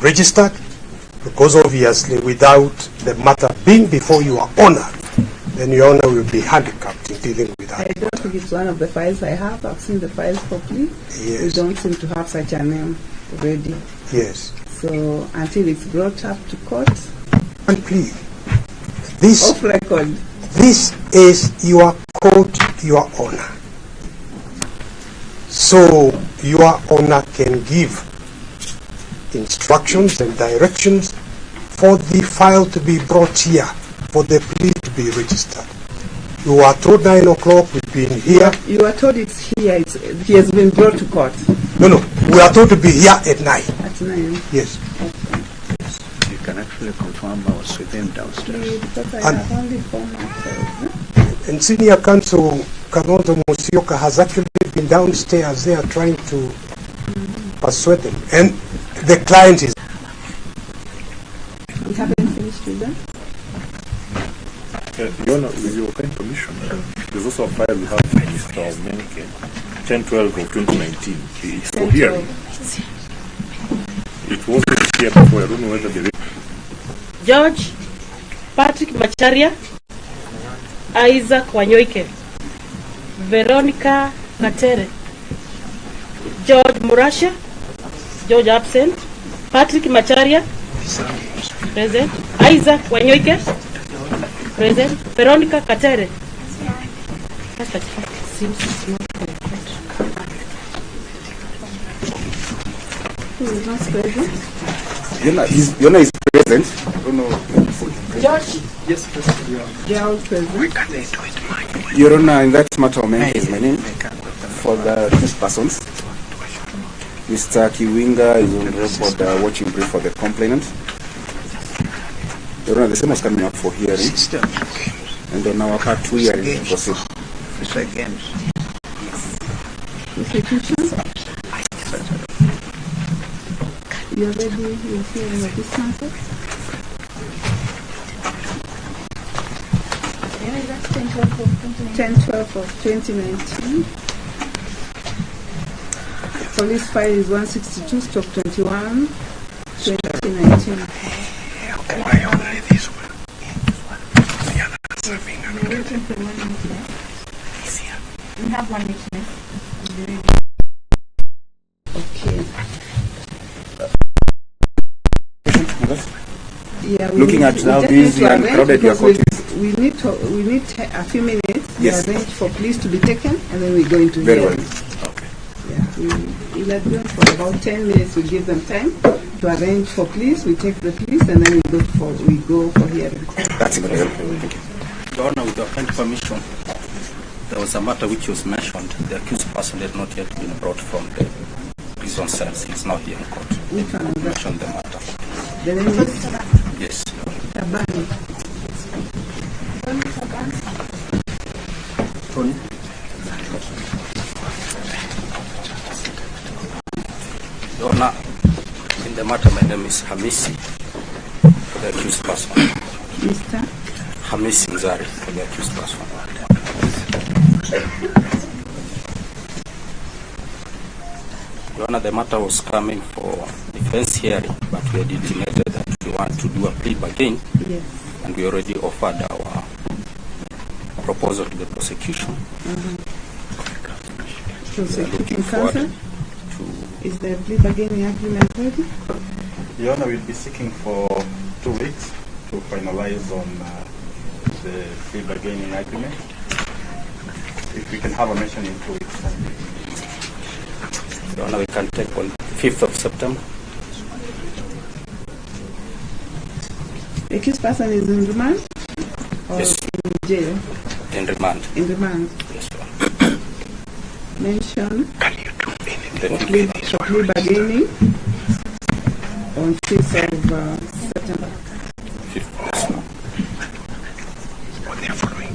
registered, because obviously without the matter being before your honor, then your honor will be handicapped in dealing with that. I don't think it's one of the files I have. I've seen the files properly. Yes. We don't seem to have such a name ready. Yes. So until it's brought up to court. And please, this, off record. This is your court, your honor. So your honor can give instructions and directions for the file to be brought here, for the plea to be registered. You are told 9 o'clock, we've been here. You are told it's here, he has been brought to court. No, we are told to be here at 9. At 9? Yes. Okay. You can actually confirm I was with him downstairs. Because I have only phone myself. And senior counsel Kalonzo Musyoka has actually been downstairs there trying to persuade them. And the client is... We haven't finished with that? Your Honor, with your kind permission, there's also a file we have for Mr. Menke, 10/12 of 2019. It's for hearing. It wasn't here before. I don't know whether the... George Patrick Macharia, Isaac Wanyoike, Veronica Katere, George Murasha, George absent, Patrick Macharia, present, Isaac Wanyoike, present, Veronica Katere. Who is not present? Yona is present. I don't know. George? Yes, President. They are all present. We can do it, Your Honor, in that matter, is my name for the accused persons. Mr. Kiwinga is on record watching brief for the complainant. Your Honor, the same was coming up for hearing. And on our part, we are in proceed. Prosecution? You are ready? You are hearing of this matter? 10/12 of 2019. Police file is 162/21, 2019. I only this one. The others are being We have 1 minute. Okay. Yeah, looking at now busy and crowded your court is. We need a few minutes. Yes. We arrange for police to be taken, and then we're going to Very hear. well. Okay. Yeah, we'll adjourn for about 10 minutes. We give them time to arrange for police. We take the police, and then we go for hearing. That's very helpful. Thank you. Your Honor, with your kind permission, there was a matter which was mentioned. The accused person had not yet been brought from the prison cells. He's now here in court. Which one is that? Mention the matter. The name is Yes. Tabani. Tony? Your Honor, in the matter, my name is Hamisi, for the accused person. Mr. Hamisi Nzari, for the accused person. Your Honor, the matter was coming for defense hearing, but we had intimated that we want to do a plea bargain, Yes. and we already offered our proposal to the prosecution. Prosecuting counsel? Is the plea bargaining agreement ready? Your Honor, we'll be seeking for 2 weeks to finalize on the plea bargaining agreement. If we can have a mention in 2 weeks. Your Honor, we can take on 5th of September. The accused person is in remand? Or Yes. in jail? In remand. In remand. Yes, Your Honor. Mention Can you do anything? for plea bargaining on 5th of September. 5th, yes, Your Honor. What they are following.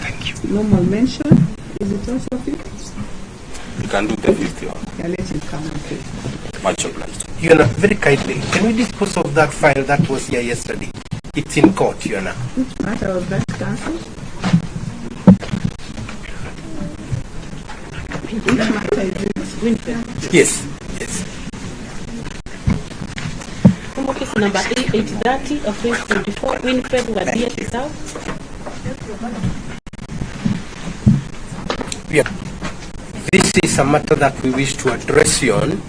Thank you. Normal mention, is it also 5th? You can do the 5th, Your Honor. Yeah, let him come on 5th. Much obliged. Your Honor, very kindly, can we dispose of that file that was here yesterday? It's in court, Your Honor. Which matter was that, counsel? Which matter is it? Yes, yes. Home Office number 830 of 2024, Winfred Wadia Kisau. Yeah. This is a matter that we wish to address you on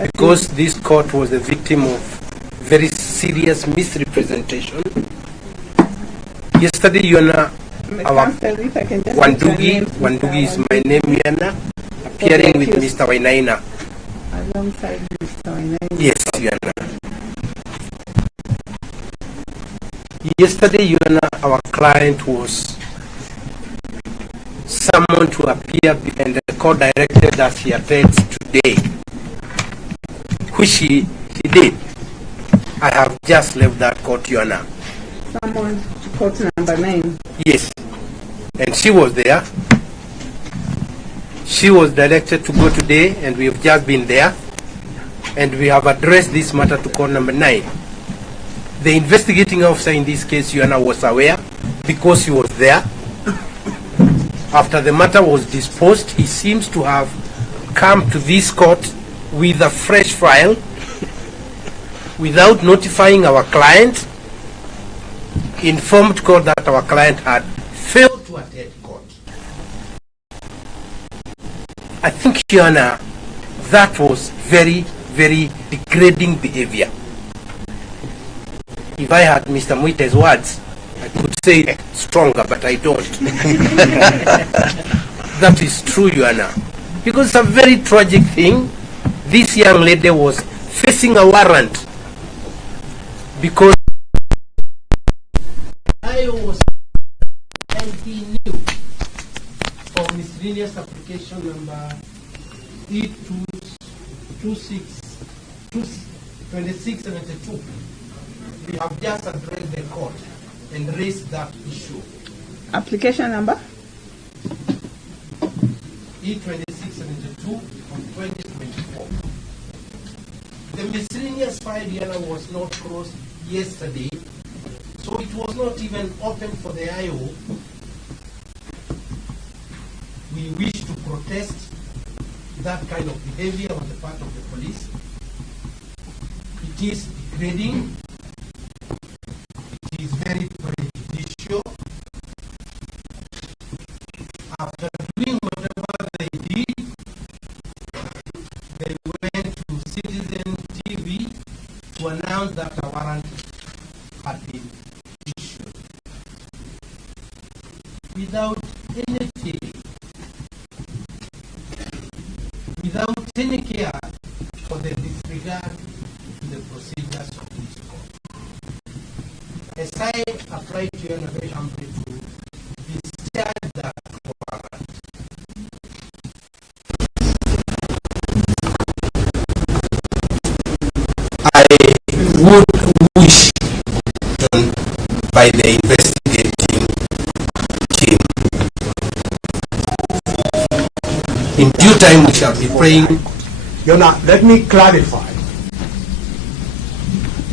because this court was the victim of very serious misrepresentation. Yesterday, Yona, our Wanjigis is my name, Yana, appearing with Mr. Wainaina. Alongside Mr. Wainaina. Yes, Yana. Yesterday, Yana, our client was summoned to appear and the court directed that he attends today, which he did. I have just left that court, Yana. Summoned to court number 9. Yes, and she was there. She was directed to go today, and we have just been there, and we have addressed this matter to court number 9. The investigating officer in this case, Yana, was aware because he was there. After the matter was disposed, he seems to have come to this court with a fresh file without notifying our client, informed court that our client had failed to attend court. I think, Yana, that was very, very degrading behavior. If I had Mr. Muite's words, I could say it stronger, but I don't. That is true, Yana. Because it's a very tragic thing. This young lady was facing a warrant because I was and he knew of miscellaneous application number E2672. We have just addressed the court and raised that issue. Application number? E2672 of 2024. The miscellaneous file, Yana, was not closed yesterday, so it was not even open for the IO. We wish to protest that kind of behavior on the part of the police. It is degrading. It is very prejudicial. After doing whatever they did, they went to Citizen TV to announce that a warrant had been issued without anything, without any care for the disregard to the procedures of this court. As I apply to you and very humbly to discharge that warrant, I would wish done by the investigating team. In due time, we shall be praying. Yona, let me clarify.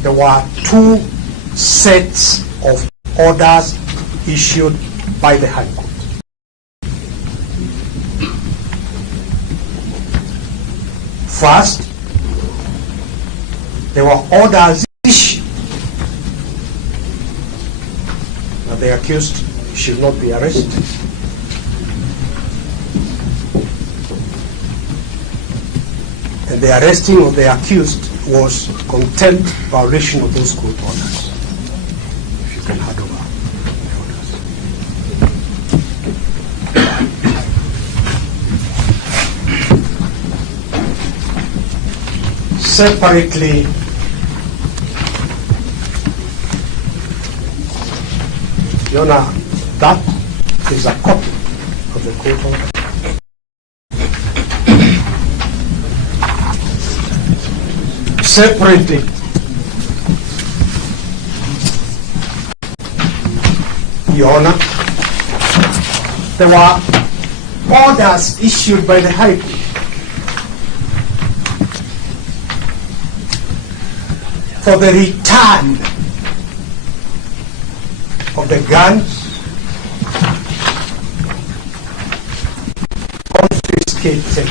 There were 2 sets of orders issued by the High Court. First, there were orders issued that the accused should not be arrested. And the arresting of the accused was contempt violation of those court orders. If you can hand over the orders. Separately, Yona, that is a copy of the court order. Separately, Your Honor, there were orders issued by the High Court for the return of the guns confiscated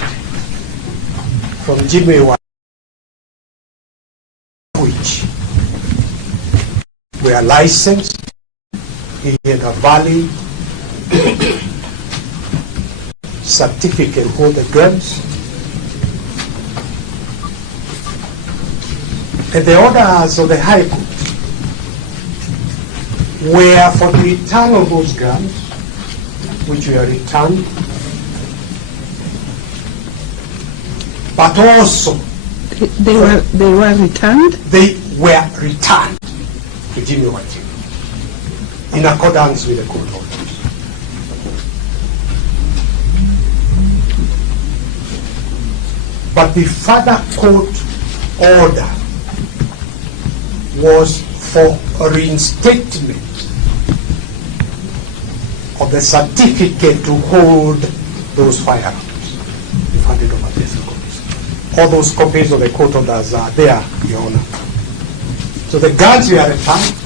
from Jimmy Wanjigis which were licensed, he had a valid certificate for the guns, and the orders of the High Court were for the return of those guns, which were returned, but also they were returned. They were returned to Jimmy Wanjigis in accordance with the court orders. But the further court order was for a reinstatement of the certificate to hold those firearms. You've handed over these copies. All those copies of the court orders are there, Your Honor. So the guns were returned.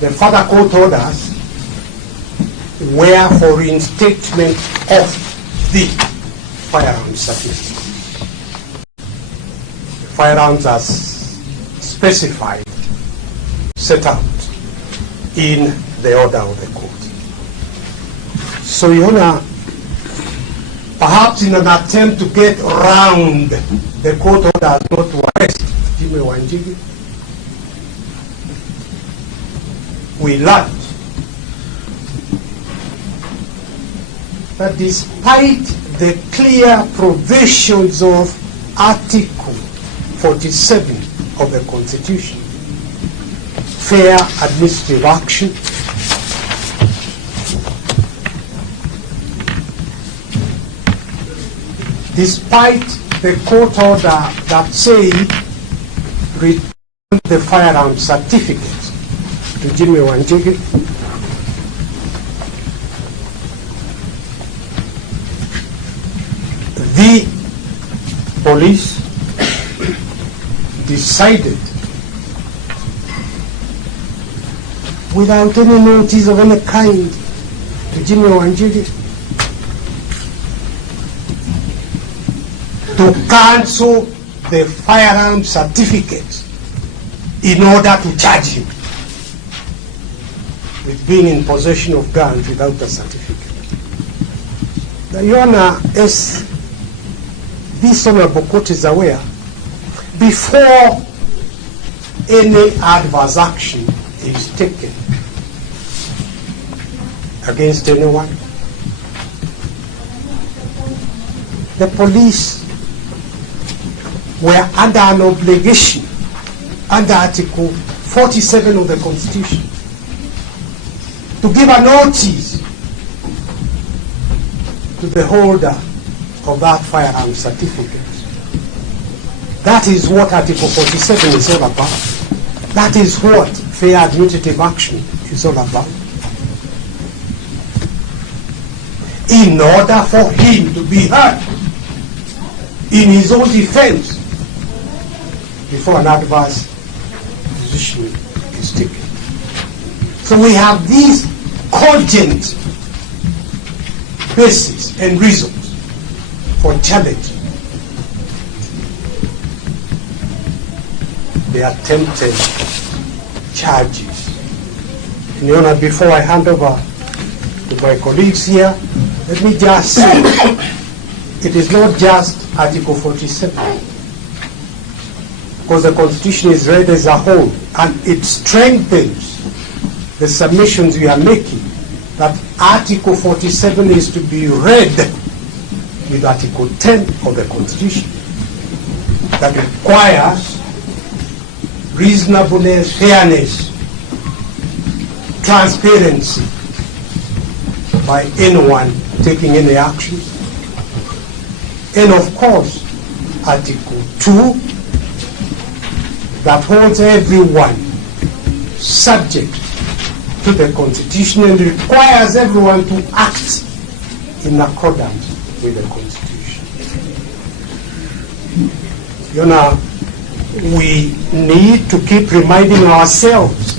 The further court orders were for reinstatement of the firearms certificate. The firearms are specified, set out in the order of the court. So, Your Honor, perhaps in an attempt to get around the court orders not to arrest Jimmy Wanjigis, we learned that despite the clear provisions of Article 47 of the Constitution, fair administrative action, despite the court order that said return the firearm certificate to Jimmy Wanjigis, the police decided, without any notice of any kind to Jimmy Wanjigis, to cancel the firearm certificate in order to charge him with being in possession of guns without a certificate. Now, Your Honor, as this Honorable Court is aware, before any adverse action is taken against anyone, the police were under an obligation under Article 47 of the Constitution to give a notice to the holder of that firearm certificate. That is what Article 47 is all about. That is what fair administrative action is all about. In order for him to be heard in his own defense before an adverse decision is taken. So we have these cogent basis and reasons for challenging the attempted charges. And Your Honor, before I hand over to my colleagues here, let me just say it is not just Article 47, because the Constitution is read as a whole, and it strengthens the submissions we are making that Article 47 is to be read with Article 10 of the Constitution that requires reasonableness, fairness, transparency by anyone taking any action. And of course, Article 2 that holds everyone subject to the Constitution and requires everyone to act in accordance with the Constitution. You know, we need to keep reminding ourselves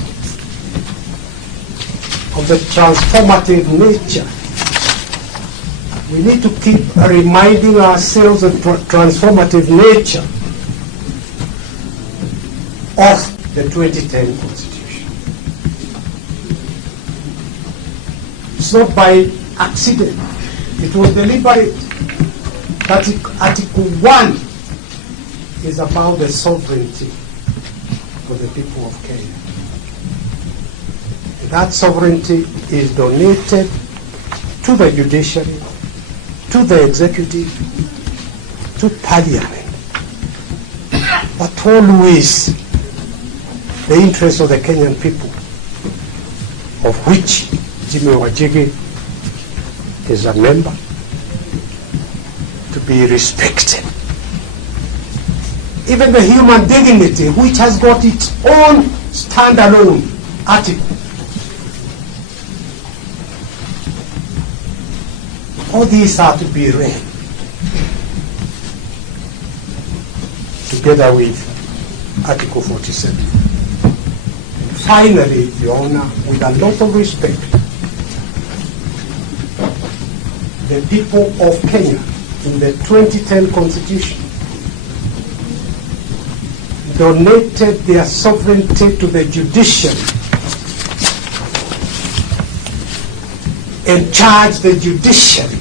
of the transformative nature. We need to keep reminding ourselves of the transformative nature of the 2010 Constitution. It's not by accident. It was deliberate. That Article 1 is about the sovereignty of the people of Kenya. That sovereignty is donated to the judiciary, to the executive, to parliament. But always the interests of the Kenyan people, of which Jimmy Wanjigis is a member, to be respected. Even the human dignity, which has got its own standalone article. All these are to be read together with Article 47. And finally, Your Honor, with a lot of respect, the people of Kenya in the 2010 Constitution donated their sovereignty to the judiciary and charged the judiciary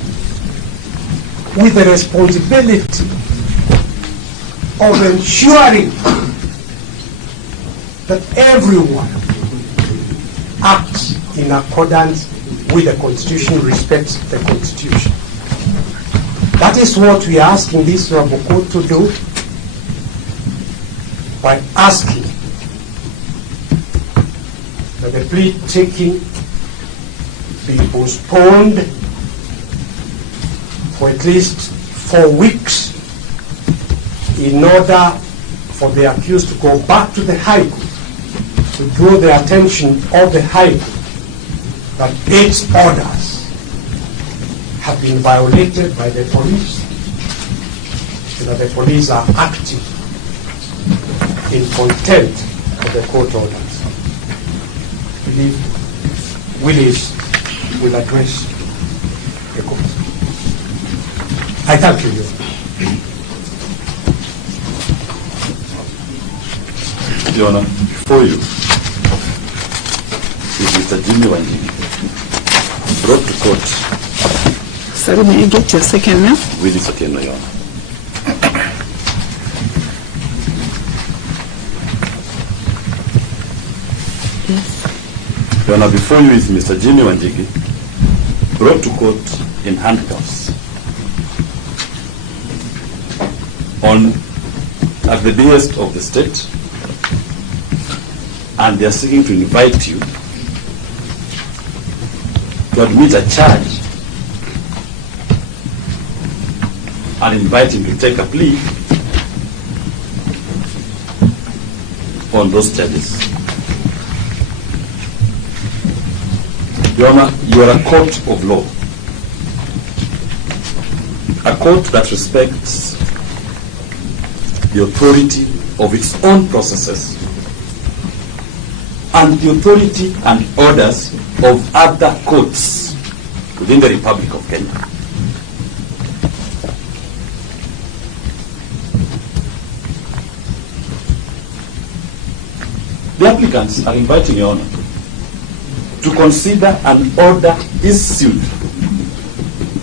with the responsibility of ensuring that everyone acts in accordance with the Constitution, respects the Constitution. That is what we are asking this Honorable Court to do by asking that the plea taking be postponed for at least 4 weeks in order for the accused to go back to the High Court to draw the attention of the High Court that its orders have been violated by the police and that the police are acting in contempt of the court orders. I believe Willis will address the court. I thank you, Your Honor. Your Honor, before you is Mr. Jimmy Wanjigis, brought to court. Sorry, may I get your second name? Willis Otieno, Your Honor. Yes. Your Honor, before you is Mr. Jimmy Wanjigis, brought to court in handcuffs at the behest of the state, and they are seeking to invite you to admit a charge and invite him to take a plea on those charges. Your Honor, you are a court of law, a court that respects the authority of its own processes and the authority and orders of other courts within the Republic of Kenya. The applicants are inviting Your Honor to consider an order issued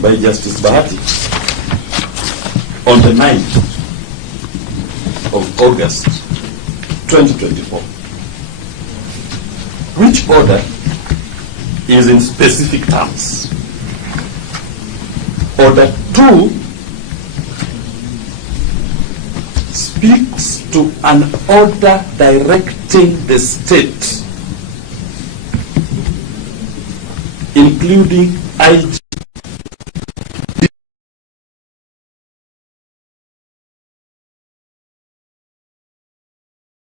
by Justice Bahati on the 9th of August 2024, which order is in specific terms. Order 2 speaks to an order directing the state, including IG,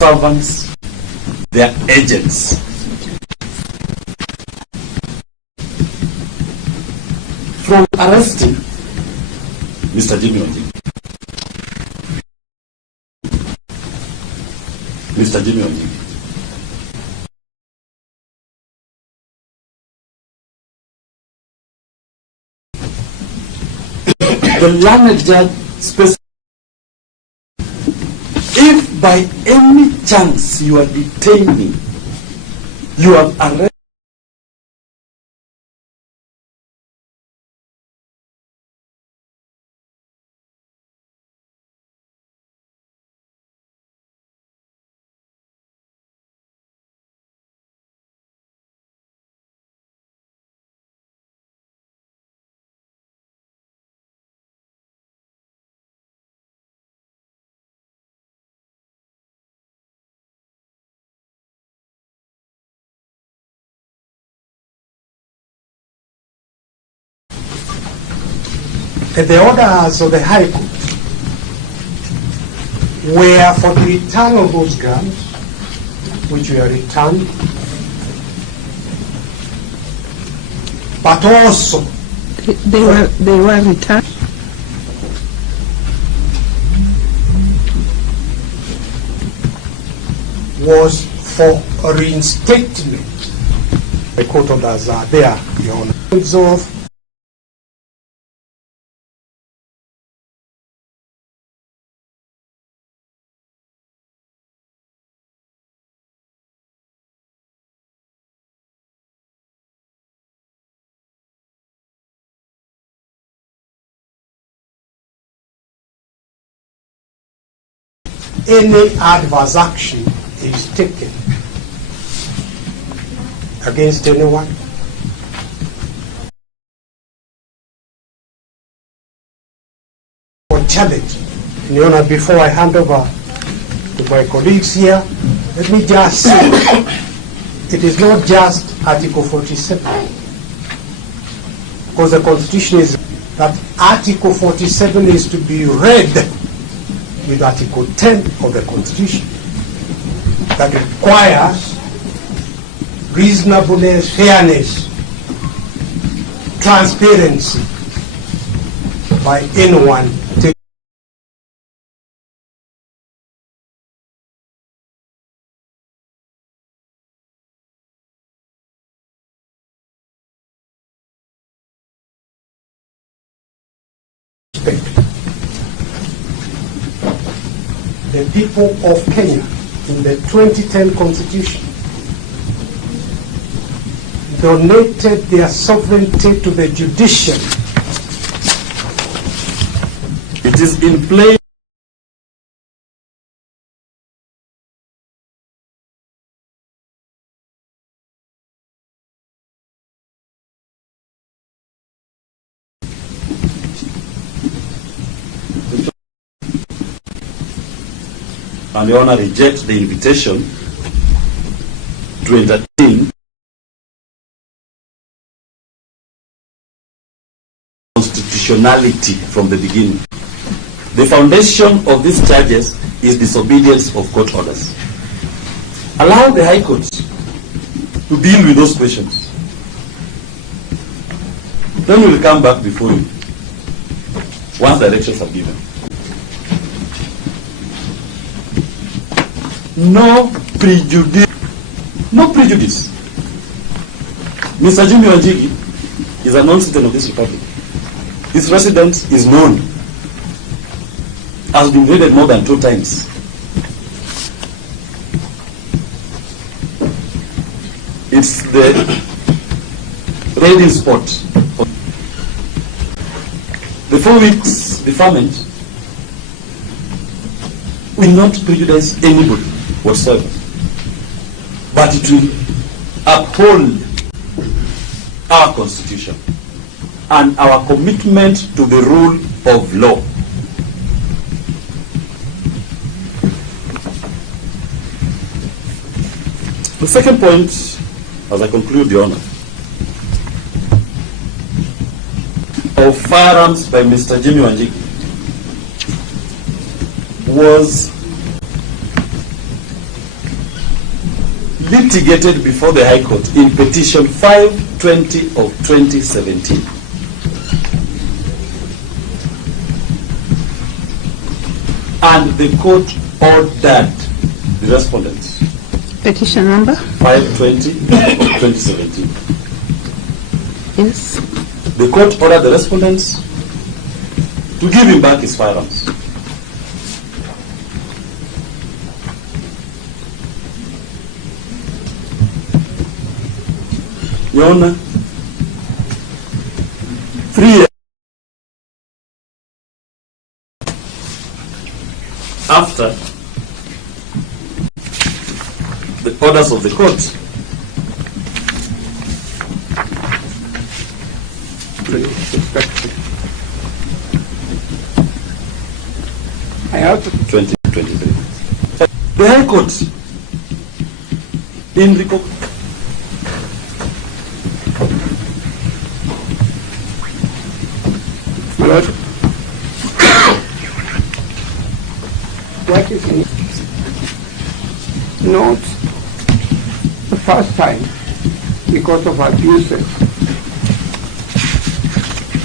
servants, their agents, from arresting Mr. Jimmy Wanjigis. Mr. Jimmy Wanjigis. The learned judge specified if by any chance you are detaining, you have arrested the orders of the High Court were for the return of those grants, which were returned, but also they were returned. was for a reinstatement. The court orders are there, Your Honor. Of any adverse action is taken against anyone or challenge. Your Honor, before I hand over to my colleagues here, let me just say it is not just Article 47, because the Constitution is that Article 47 is to be read with Article 10 of the Constitution that requires reasonableness, fairness, transparency by anyone taking respect. The people of Kenya in the 2010 Constitution donated their sovereignty to the judiciary. it is in plain and Your Honor rejects the invitation to entertain constitutionality from the beginning. The foundation of these charges is disobedience of court orders. Allow the High Court to deal with those questions. Then we will come back before you once directions are given. No prejudice. No prejudice. Mr. Jimmy Wanjigi is a non-citizen of this republic. His residence is known, has been raided more than 2 times. It's the raiding spot. The 4 weeks deferment will not prejudice anybody whatsoever, but it will uphold our Constitution and our commitment to the rule of law. The second point, as I conclude, Your Honor, of firearms by Mr. Jimmy Wanjigi was litigated before the High Court in Petition 520 of 2017. And the court ordered the respondents. Petition number? 520 of 2017. Yes. The court ordered the respondents to give him back his firearms. Your 3 years after the orders of the court. I have 2023. The High Court in my Lord, what is not the first time because of abuses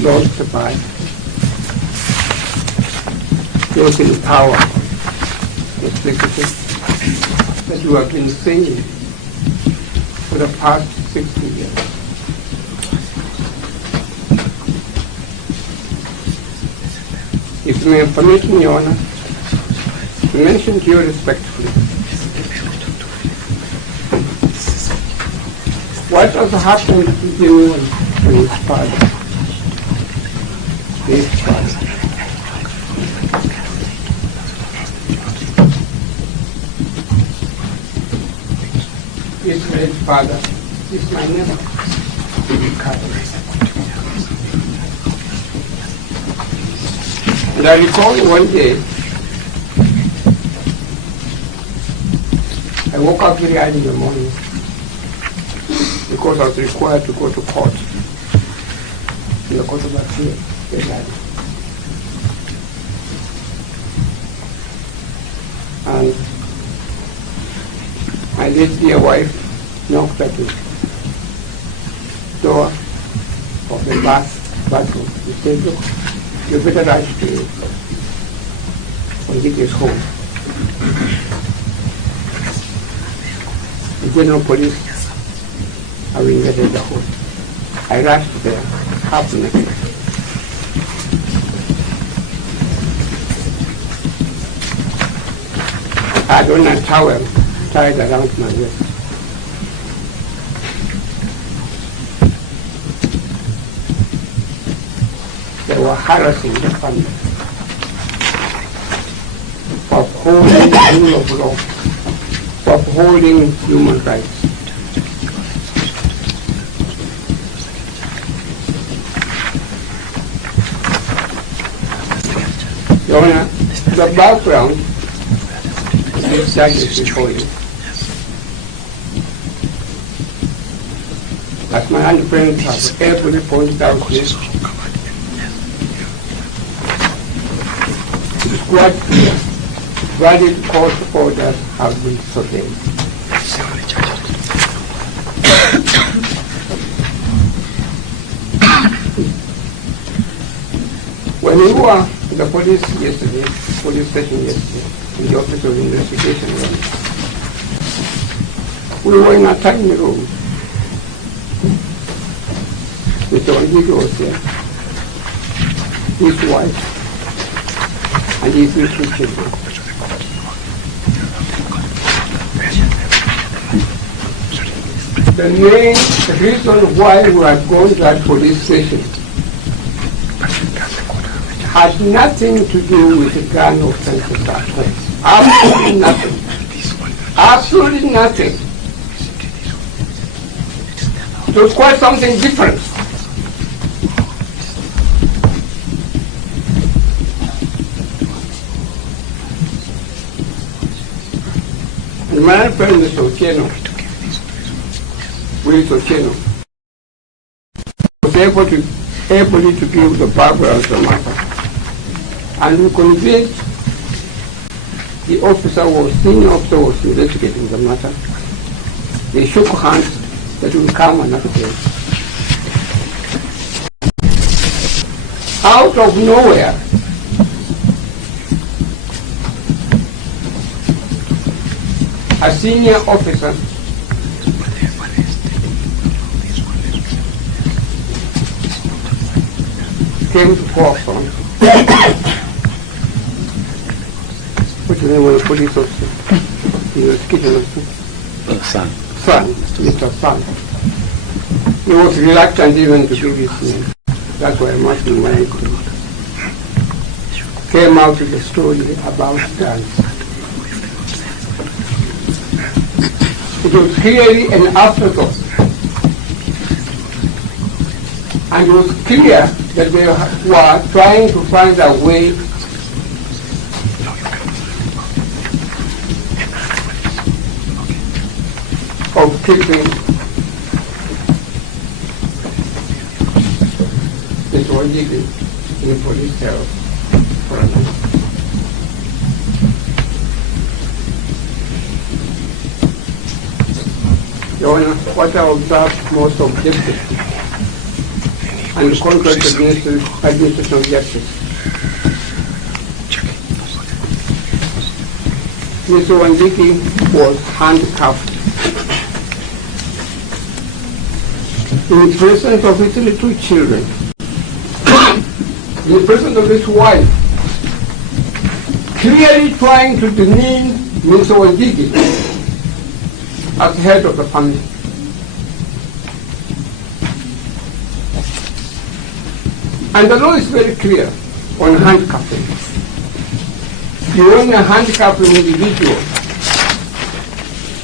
lost by those in power, executive, that you have been saying for the past 60 years. If you may permit me, Your Honor, to mention to you respectfully what has happened to you and his father, his father. His father is my neighbor. And I recall one day, I woke up very early in the morning because I was required to go to court in the court of appeal very early. And my late dear wife knocked at the door of the bathroom. She said, look, you better rush to Wanjigis home. The general police have invaded the home. I rushed there, half naked. I had on a towel tied around my waist. They were harassing the family for upholding the rule of law, for upholding human rights. Your Honor, the background of these charges before you, as my hand friends have carefully pointed out this, quite clear. Valid court orders have been obtained. When we were at the police station yesterday, in the office of investigation, we were in a tiny room. Mr. Wanjigis was there, his wife, and his 2 children. The reason why we had gone to that police station had nothing to do with the gun offenses at all. Absolutely nothing. Absolutely nothing. It was quite something different. And my friend Mr. Otieno, was able to give the background of the matter. And we convinced the officer was investigating the matter. They shook hands that will come another day. Out of nowhere, a senior officer came to forefront. What's the name of the police officer? He was Kitchen. Son, Mr. Son. He was reluctant even to give his name. That's why Martin when came out with a story about guns. It was clearly an afterthought. And it was clear that they were trying to find a way of keeping this Wanjigis in police cell for a night. Your Honor, what I observed most objective and contrary to administration of justice. Mr. Wanjigis was handcuffed in the presence of his little children, in the presence of his wife, clearly trying to demean Mr. Wanjigis as head of the family. And the law is very clear on handcuffing. You only handcuff an individual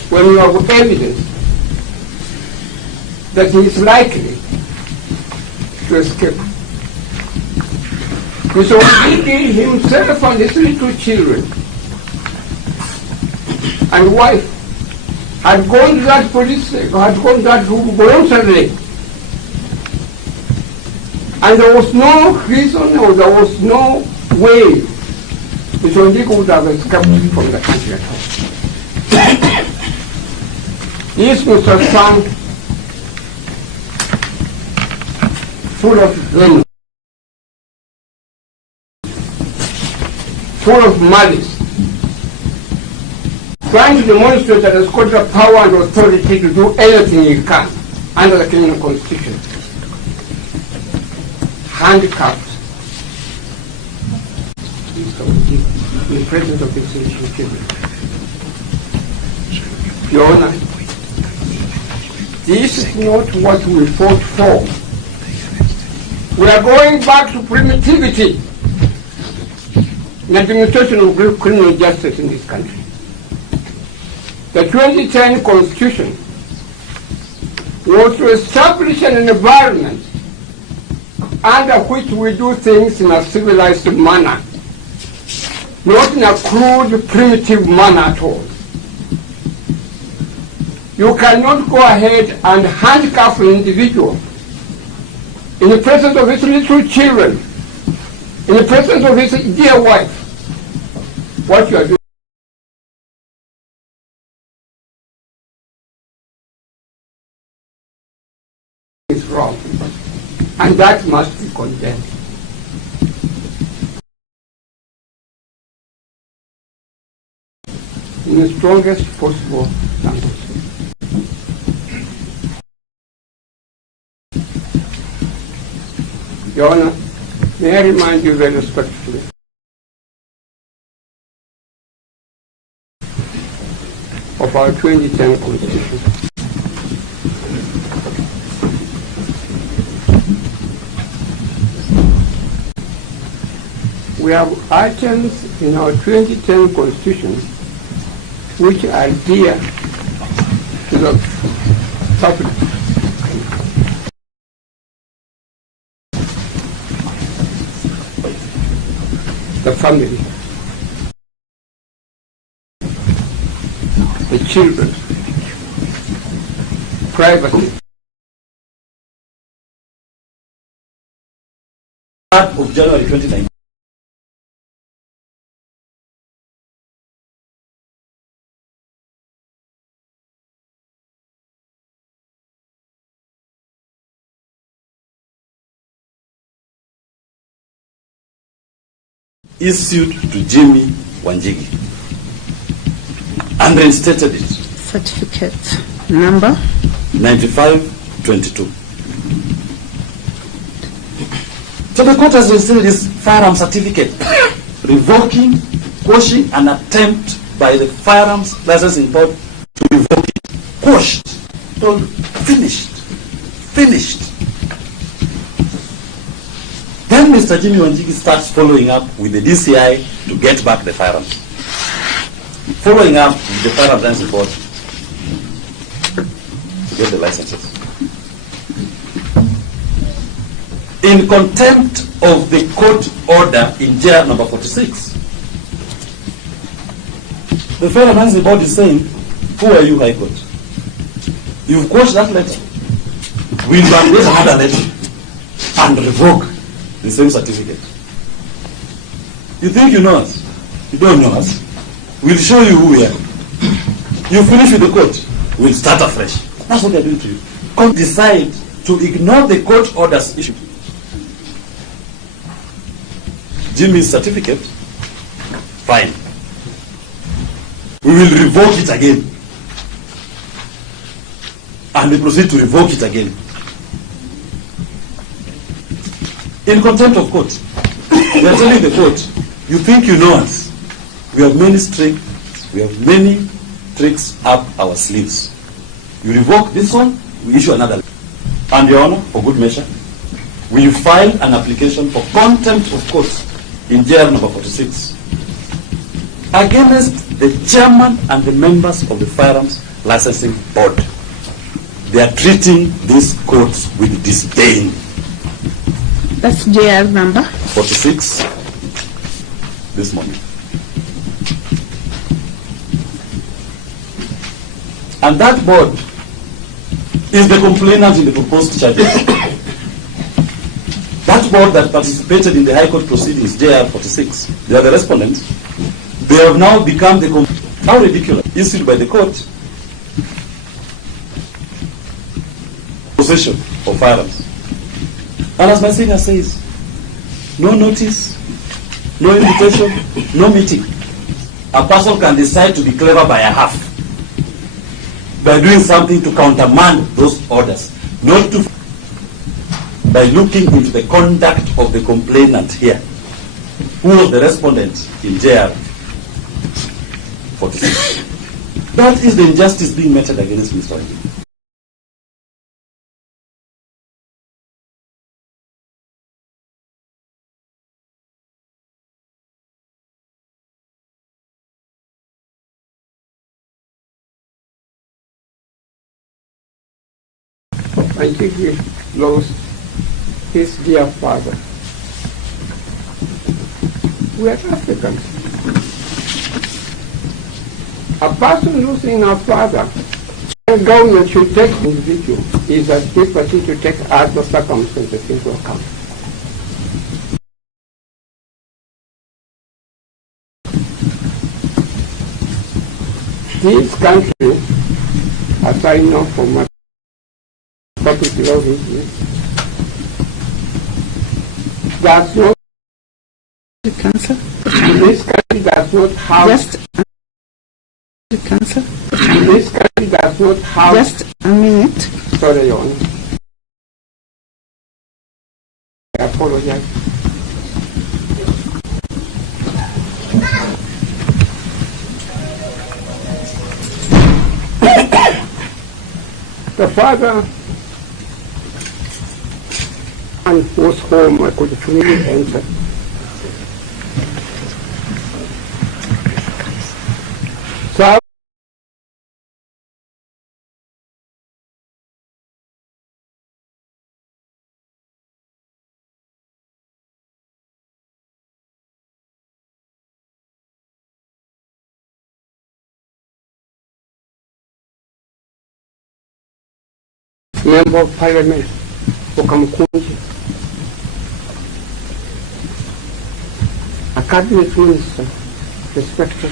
when you have evidence that he is likely to escape. Mr. Wanjigis himself and his little children and wife had gone to that police station, had gone to that room voluntarily. And there was no reason or there was no way Mr. Wanjigis would have escaped from the country at all. Yes, Mr. Sang, full of venom, full of malice, trying to demonstrate that has got the power and authority to do anything he can under the Kenyan Constitution. Handcuffed in the presence of his little children. Your Honor, this is not what we fought for. We are going back to primitivity in the administration of criminal justice in this country. The 2010 Constitution was to establish an environment under which we do things in a civilized manner, not in a crude, primitive manner at all. You cannot go ahead and handcuff an individual in the presence of his little children, in the presence of his dear wife. What you are doing is wrong, and that must be condemned. In the strongest possible language. Your Honor, may I remind you very respectfully of our 2010 Constitution. We have items in our 2010 Constitution which are dear to the public. The family, the children, privacy. Of January 2019. Issued to Jimmy Wanjigis and reinstated it. Certificate number 9522. So the court has reinstated this firearm certificate, revoking, quashing an attempt by the firearms licensing board to revoke it. Quashed, told, finished. finished. Then Mr. Jimmy Wanjigis starts following up with the DCI to get back the firearms. Following up with the Firearms Licensing Board to get the licenses. In contempt of the court order in JR number 46, the Firearms Licensing Board is saying, who are you, High Court? You've quashed that letter. We'll validate another letter and revoke the same certificate. You think you know us? You don't know us. We'll show you who we are. You finish with the court, we'll start afresh. That's what they're doing to you. Court decide to ignore the court orders issued. Jimmy's certificate, fine. We will revoke it again. And we proceed to revoke it again. In contempt of court. They are telling the court, you think you know us. We have many tricks up our sleeves. You revoke this one, we issue another. And Your Honor, for good measure, we filed an application for contempt of court in JR number 46 against the chairman and the members of the Firearms Licensing Board. They are treating these courts with disdain. That's JR number 46 this morning. And that board is the complainant in the proposed charges. That board that participated in the High Court proceedings, JR 46, they are the respondents. They have now become the how ridiculous, issued by the court, possession of firearms. And as my senior says, no notice, no invitation, no meeting. A person can decide to be clever by a half, by doing something to countermand those orders, not to by looking into the conduct of the complainant here, who was the respondent in JR 46. That is the injustice being meted against Mr. Wanjigis. I think he lost his dear father. We are Africans. A person losing a father, the government should take individual is a difficulty to take other circumstances into account. This country, as I know from my public law business, does not cancer. This country does not have Just cancer. This country does not have Just a minute. Sorry, Your Honor. I apologize. The father was home. I could freely enter. So Member of Parliament for Kumekucha, a cabinet minister, respected.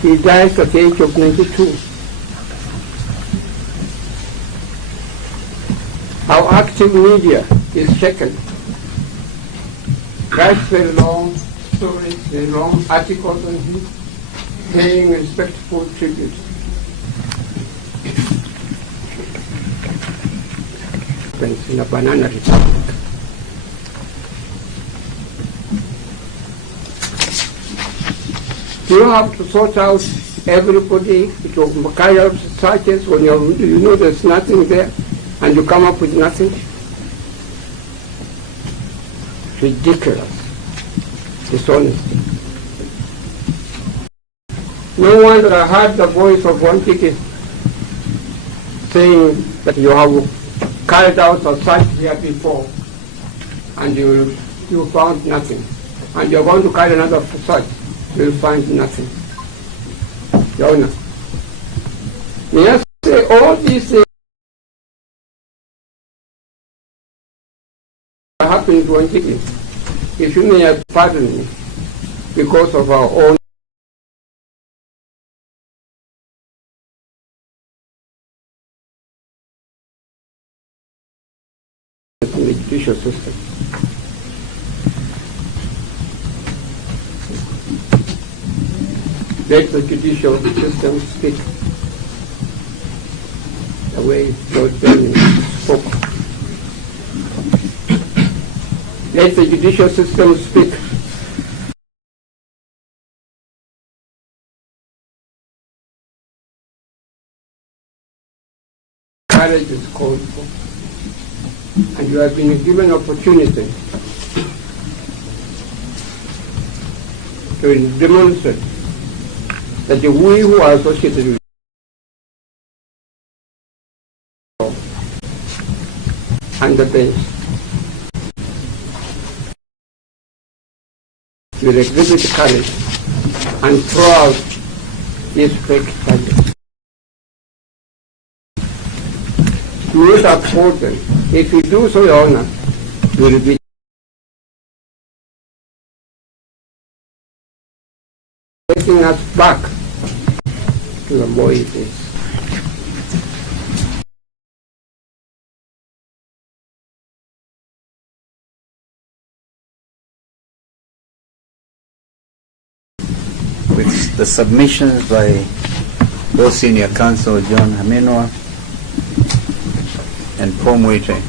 He died at the age of 92. Our active media is shaken. Writes very long stories, very long articles on him, paying respectful tribute. In a banana republic. You have to sort out everybody, to carry out searches when you know there's nothing there, and you come up with nothing. Ridiculous dishonesty. No wonder I heard the voice of Wanjigis saying that you have carried out a search here before and you found nothing. And you're going to carry another search, you'll find nothing. Your Honor, may I say all these things are happening to Wanjigis, if you may pardon me, because of our own in the judicial system. Let the judicial system speak the way Lord Benjamin spoke. Let the judicial system speak. Courage is called for. And you have been given opportunity to demonstrate that we who are associated with and the bench will exhibit courage and throw out these fake charges. You will uphold them. If you do so, Your Honor, you will be taking us back to the way it is. With the submissions by both Senior Counsel John Hamenwa and Paul Mwite,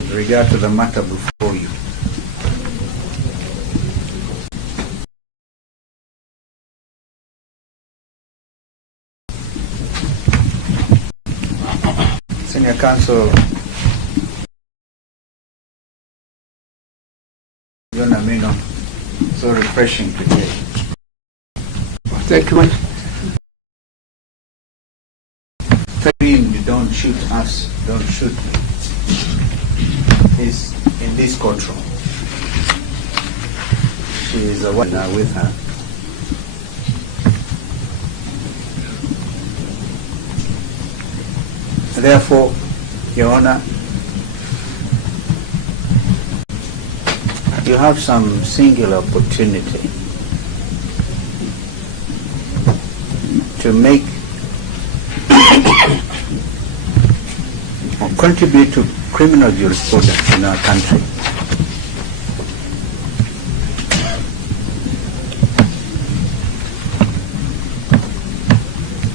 with regard to the matter before you. Senior Counsel John Amino, so refreshing today. Thank you much. You don't shoot us, don't shoot me. Is in this courtroom. She is the one with her. Therefore, Your Honor, you have some singular opportunity to make or contribute to criminal jurisprudence in our country.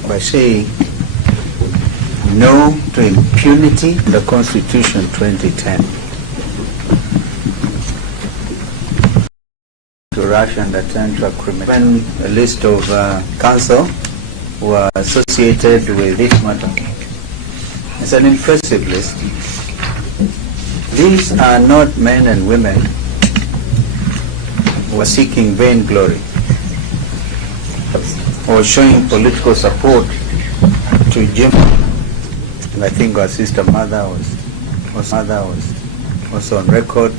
By saying no to impunity in the Constitution 2010. To rush and attend to a criminal. When a list of counsel who are associated with this matter. It's an impressive list. These are not men and women who are seeking vainglory or showing political support to Jim. And I think our sister mother was also on record.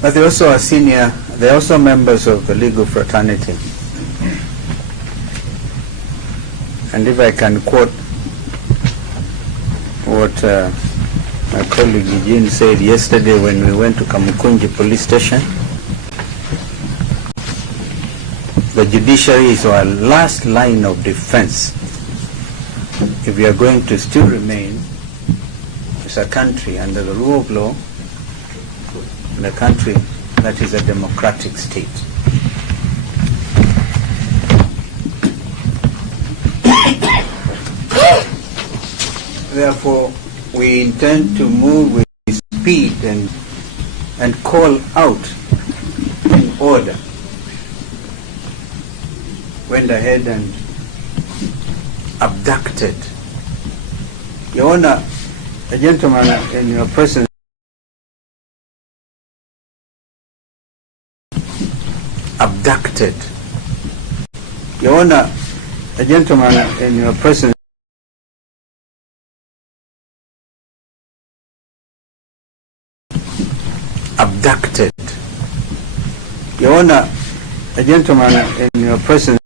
But they also are senior, they're also members of the legal fraternity. And if I can quote what my colleague Eugene said yesterday when we went to Kamukunji police station, the judiciary is our last line of defense if we are going to still remain as a country under the rule of law, in a country that is a democratic state. Therefore, we intend to move with speed and call out in order. Went ahead and abducted. Your Honor, a gentleman in your presence abducted. Your Honor, a gentleman in your presence abducted. Your Honor, a gentleman in your presence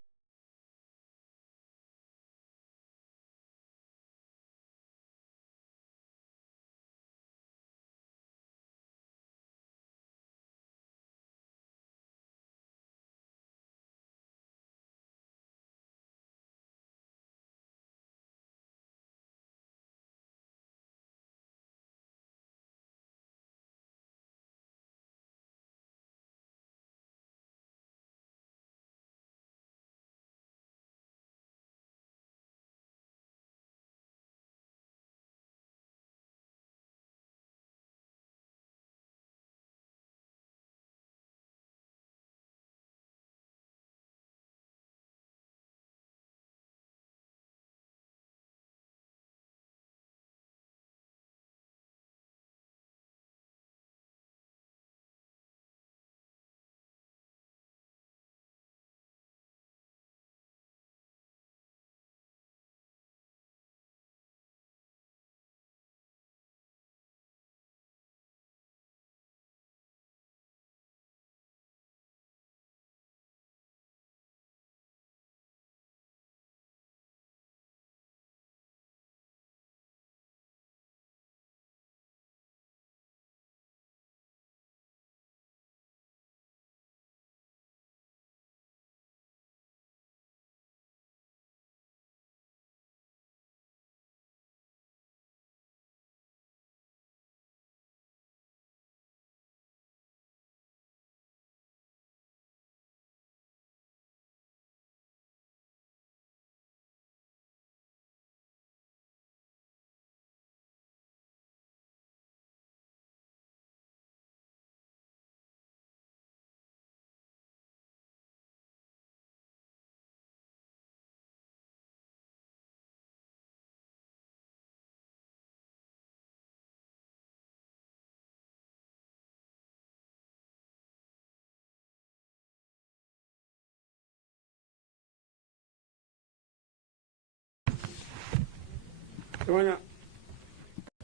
When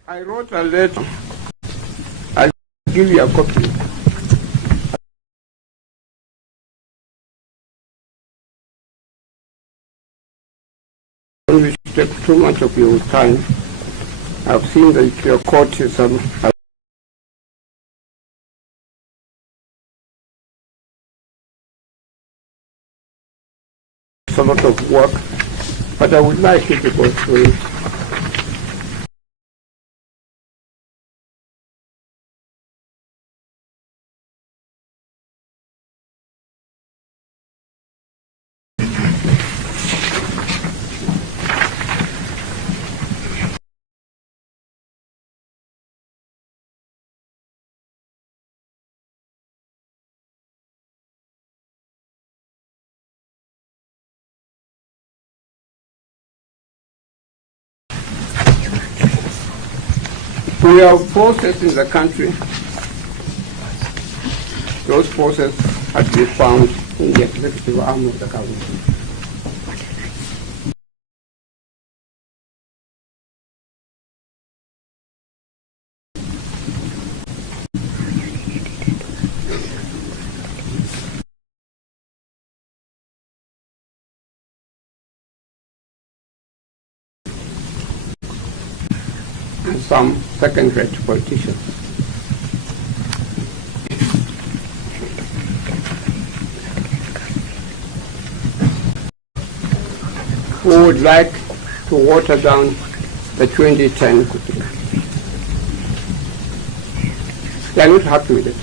I wrote a letter, I'll give you a copy. Don't wish to take too much of your time. I've seen that your court is a lot of work, but I would like you to go through it. We have forces in the country. Those forces have to be found in the executive arm of the government. And some second-rate politicians. Who would like to water down the 2010 coup. They are not happy with it.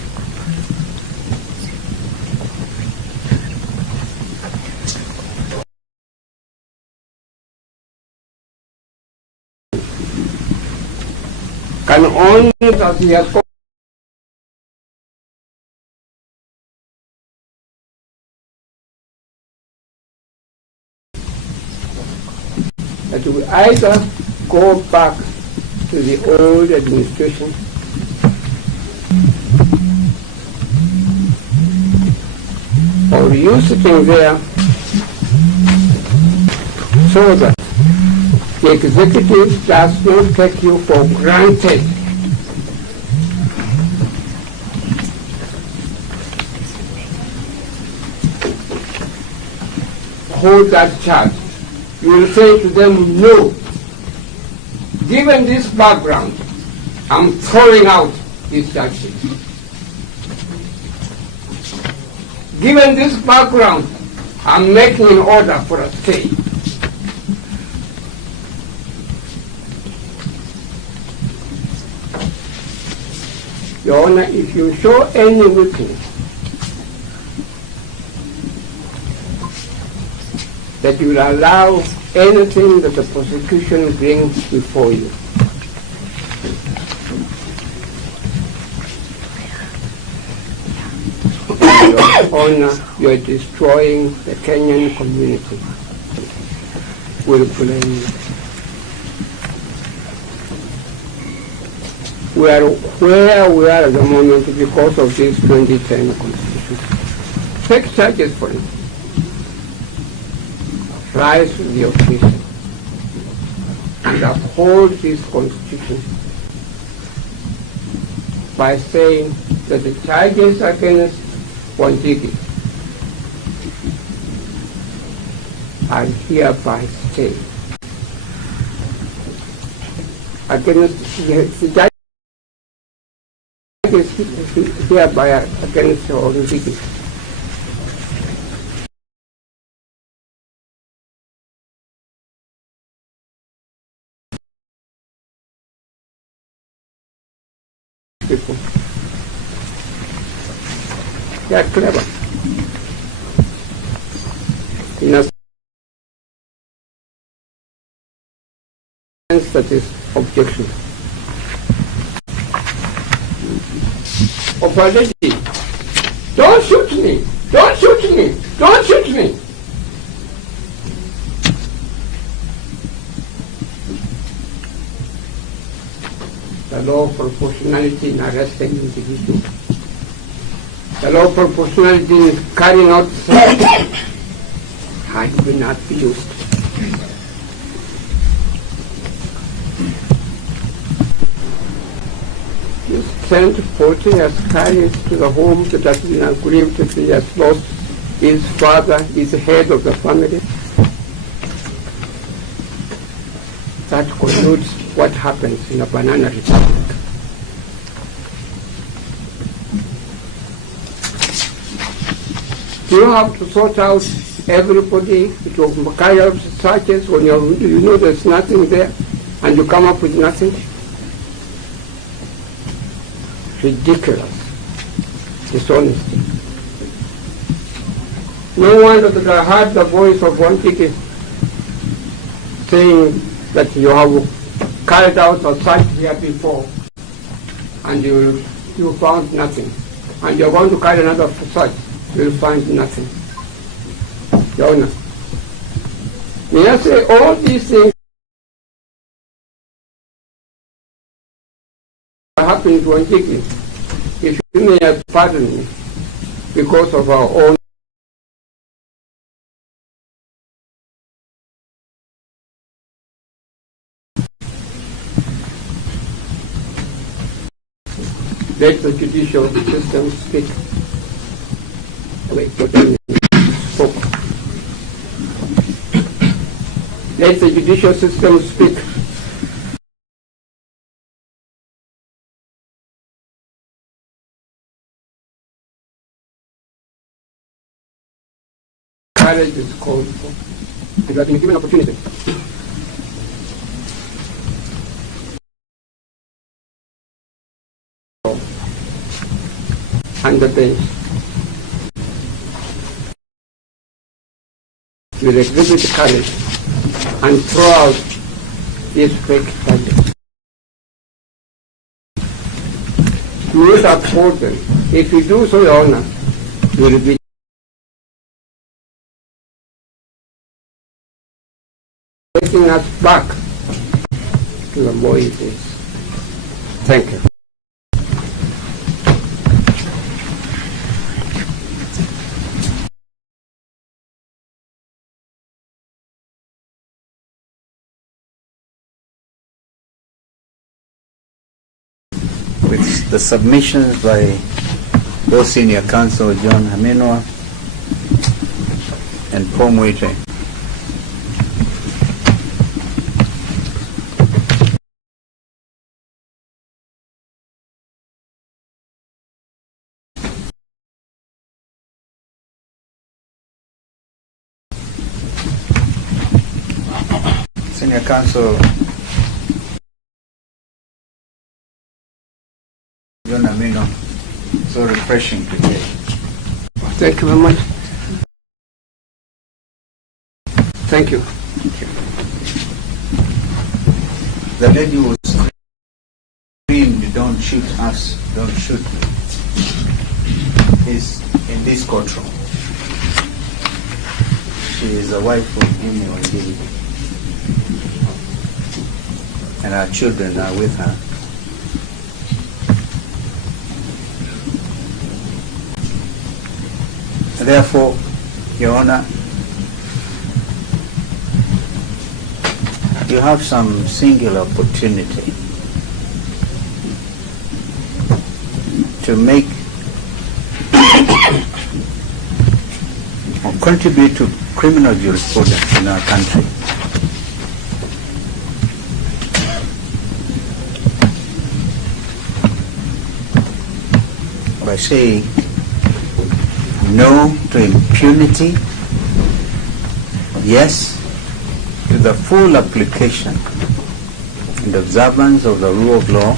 can only, as he has that we either go back to the old administration or you sitting there so that the executive does not take you for granted. Hold that charge. You will say to them, no. Given this background, I'm throwing out these charges. Given this background, I'm making an order for a stay. Your Honor, if you show any weakness that you will allow anything that the prosecution brings before you, Your Honor, you are destroying the Kenyan community. Will blame you. We are where we are at the moment because of this 2010 constitution. Take charges for it. Rise to the occasion and uphold this constitution by saying that the charges against Wanjigis are hereby stayed. Against the judge is hereby against Wanjigis. People. They are clever. In a sense that is objection. Opality, don't shoot me! Don't shoot me! Don't shoot me! The law of proportionality in arresting individuals. The law of proportionality in carrying out search had been abused. You sent 40 askaris to the home that has been aggrieved that he has lost his father, his head of the family. That concludes what happens in a banana republic. You have to sort out everybody to carry out searches when you know there's nothing there and you come up with nothing. Ridiculous dishonesty. No wonder that I heard the voice of Wanjigis saying that you have carried out a search here before and you found nothing. And you're going to carry another search, you'll find nothing. Your Honor, may I say all these things happened to Wanjigis, if you may pardon me, because of our own let the judicial system speak. Wait, spoke. Let the judicial system speak. Courage is called for. And you have been given opportunity. And the bench will exhibit courage and throw out these fake charges. you need to uphold them. If you do so, Your Honor, you will be taking us back to the Moi days. Thank you. With the submissions by both Senior Counsel John Hamenwa and Paul Mwite. Senior Counsel John Amino, so refreshing today. Thank you very much. Thank you. The lady who screamed, "Don't shoot us, don't shoot me," is in this courtroom. She is the wife of Jimmy Wanjigis, and our children are with her. Therefore, Your Honor, you have some singular opportunity to make or contribute to criminal jurisprudence in our country. By saying no to impunity, yes to the full application and observance of the rule of law,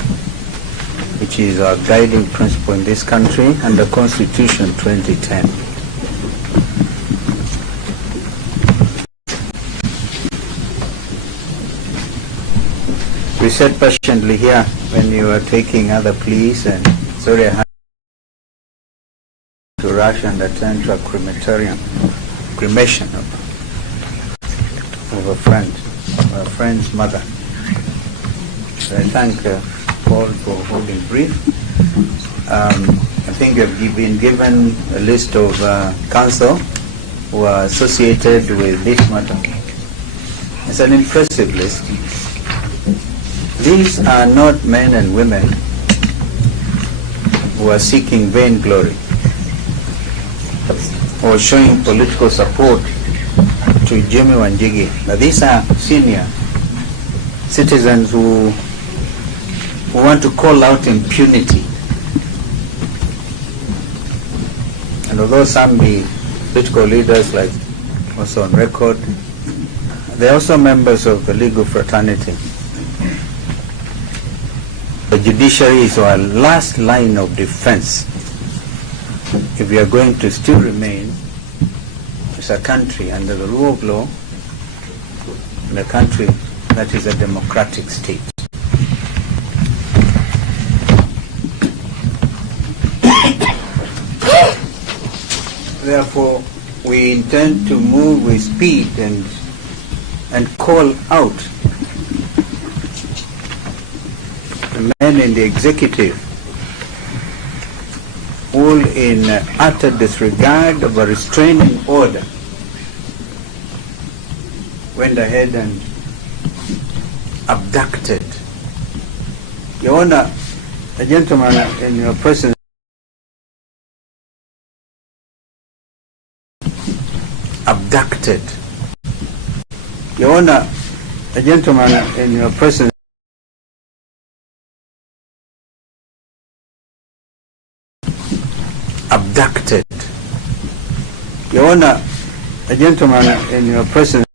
which is our guiding principle in this country, and the Constitution 2010. We sat patiently here when you were taking other pleas, and sorry I had to rush and attend to a cremation of a friend's mother. So I thank Paul for holding brief. I think you have been given a list of counsel who are associated with this matter. It's an impressive list. These are not men and women who are seeking vainglory or showing political support to Jimmy Wanjigis. But these are senior citizens who want to call out impunity. And although some be political leaders, like also on record, they are also members of the legal fraternity. The judiciary is our last line of defense if we are going to still remain as a country under the rule of law, in a country that is a democratic state. Therefore, we intend to move with speed and call out the men in the executive, all in utter disregard of a restraining order, went ahead and abducted. Your Honor, a gentleman in your presence abducted. Your Honor, a gentleman in your presence abducted. Your Honor, a gentleman in your presence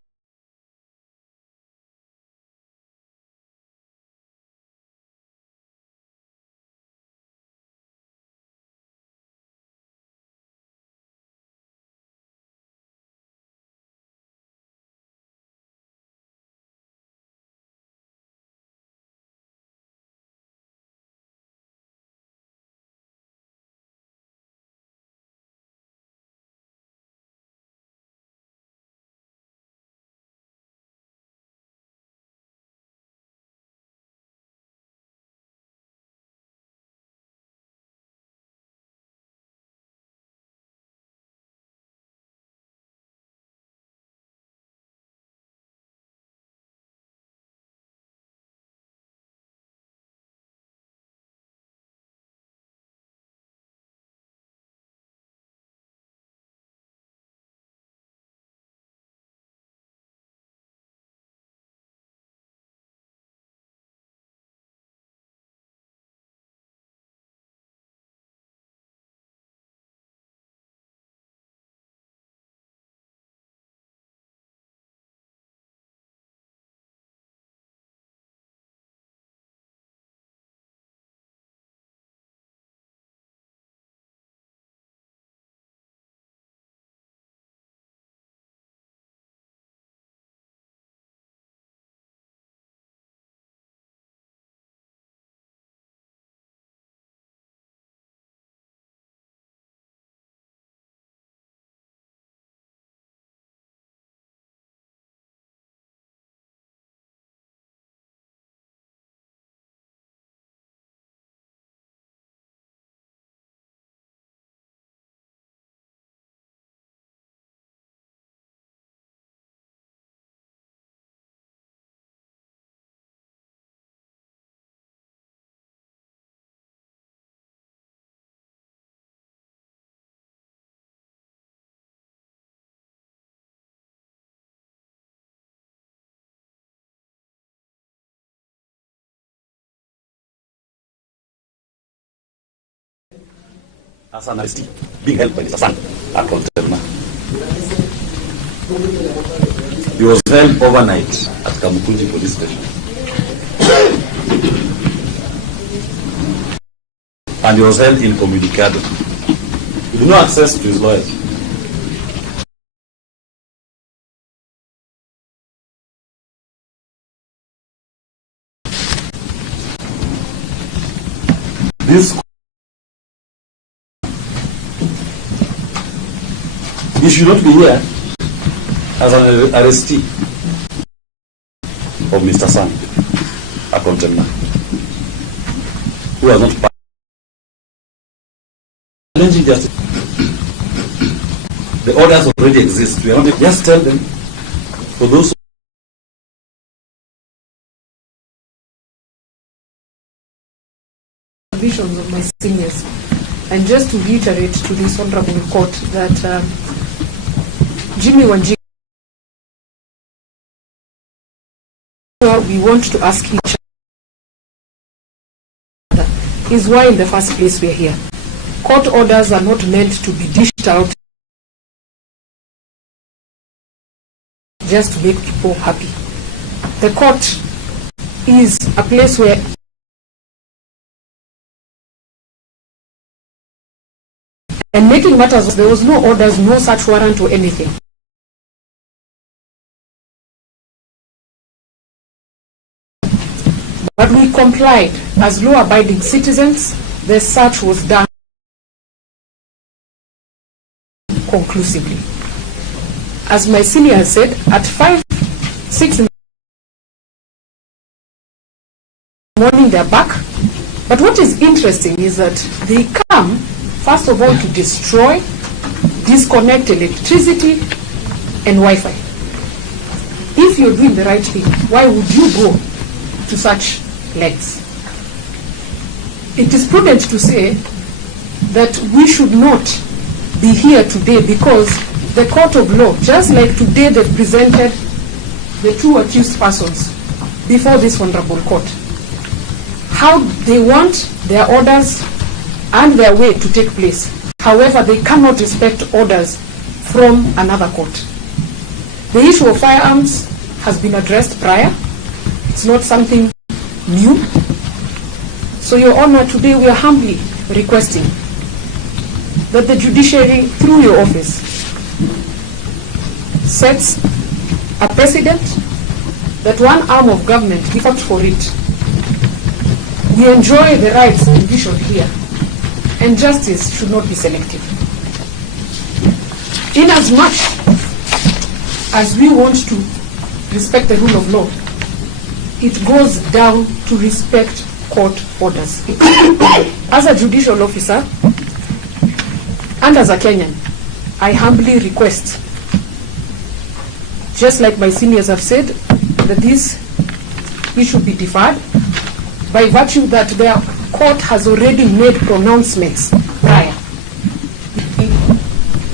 as an arrestee being held by Mr. Sang at Container. He was held overnight at Kamukunji police station. And he was held incommunicado. With no access to his lawyers. He should not be here as an arrestee of Mr. Sang, a contemner, who has not challenging justice. The orders already exist. We are not just tell them for those visions of my seniors. And just to reiterate to this honorable court that Jimmy Wanjigis, we want to ask each other is why in the first place we are here. Court orders are not meant to be dished out just to make people happy. The court is a place where and making matters, there was no orders, no such warrant or anything. But we complied as law-abiding citizens. The search was done conclusively. As my senior has said, at 6 in the morning they're back. But what is interesting is that they come first of all to destroy, disconnect electricity and Wi-Fi. If you're doing the right thing, why would you go to such lengths? It is prudent to say that we should not be here today because the court of law, just like today they presented the two accused persons before this honorable court, how they want their orders and their way to take place. However, they cannot respect orders from another court. The issue of firearms has been addressed prior. It's not something new. So, Your Honor, today we are humbly requesting that the judiciary, through your office, sets a precedent that one arm of government, we fought for it. We enjoy the rights envisioned here. And justice should not be selective. Inasmuch as we want to respect the rule of law, it goes down to respect court orders. As a judicial officer and as a Kenyan, I humbly request, just like my seniors have said, that this issue be deferred by virtue that their court has already made pronouncements prior.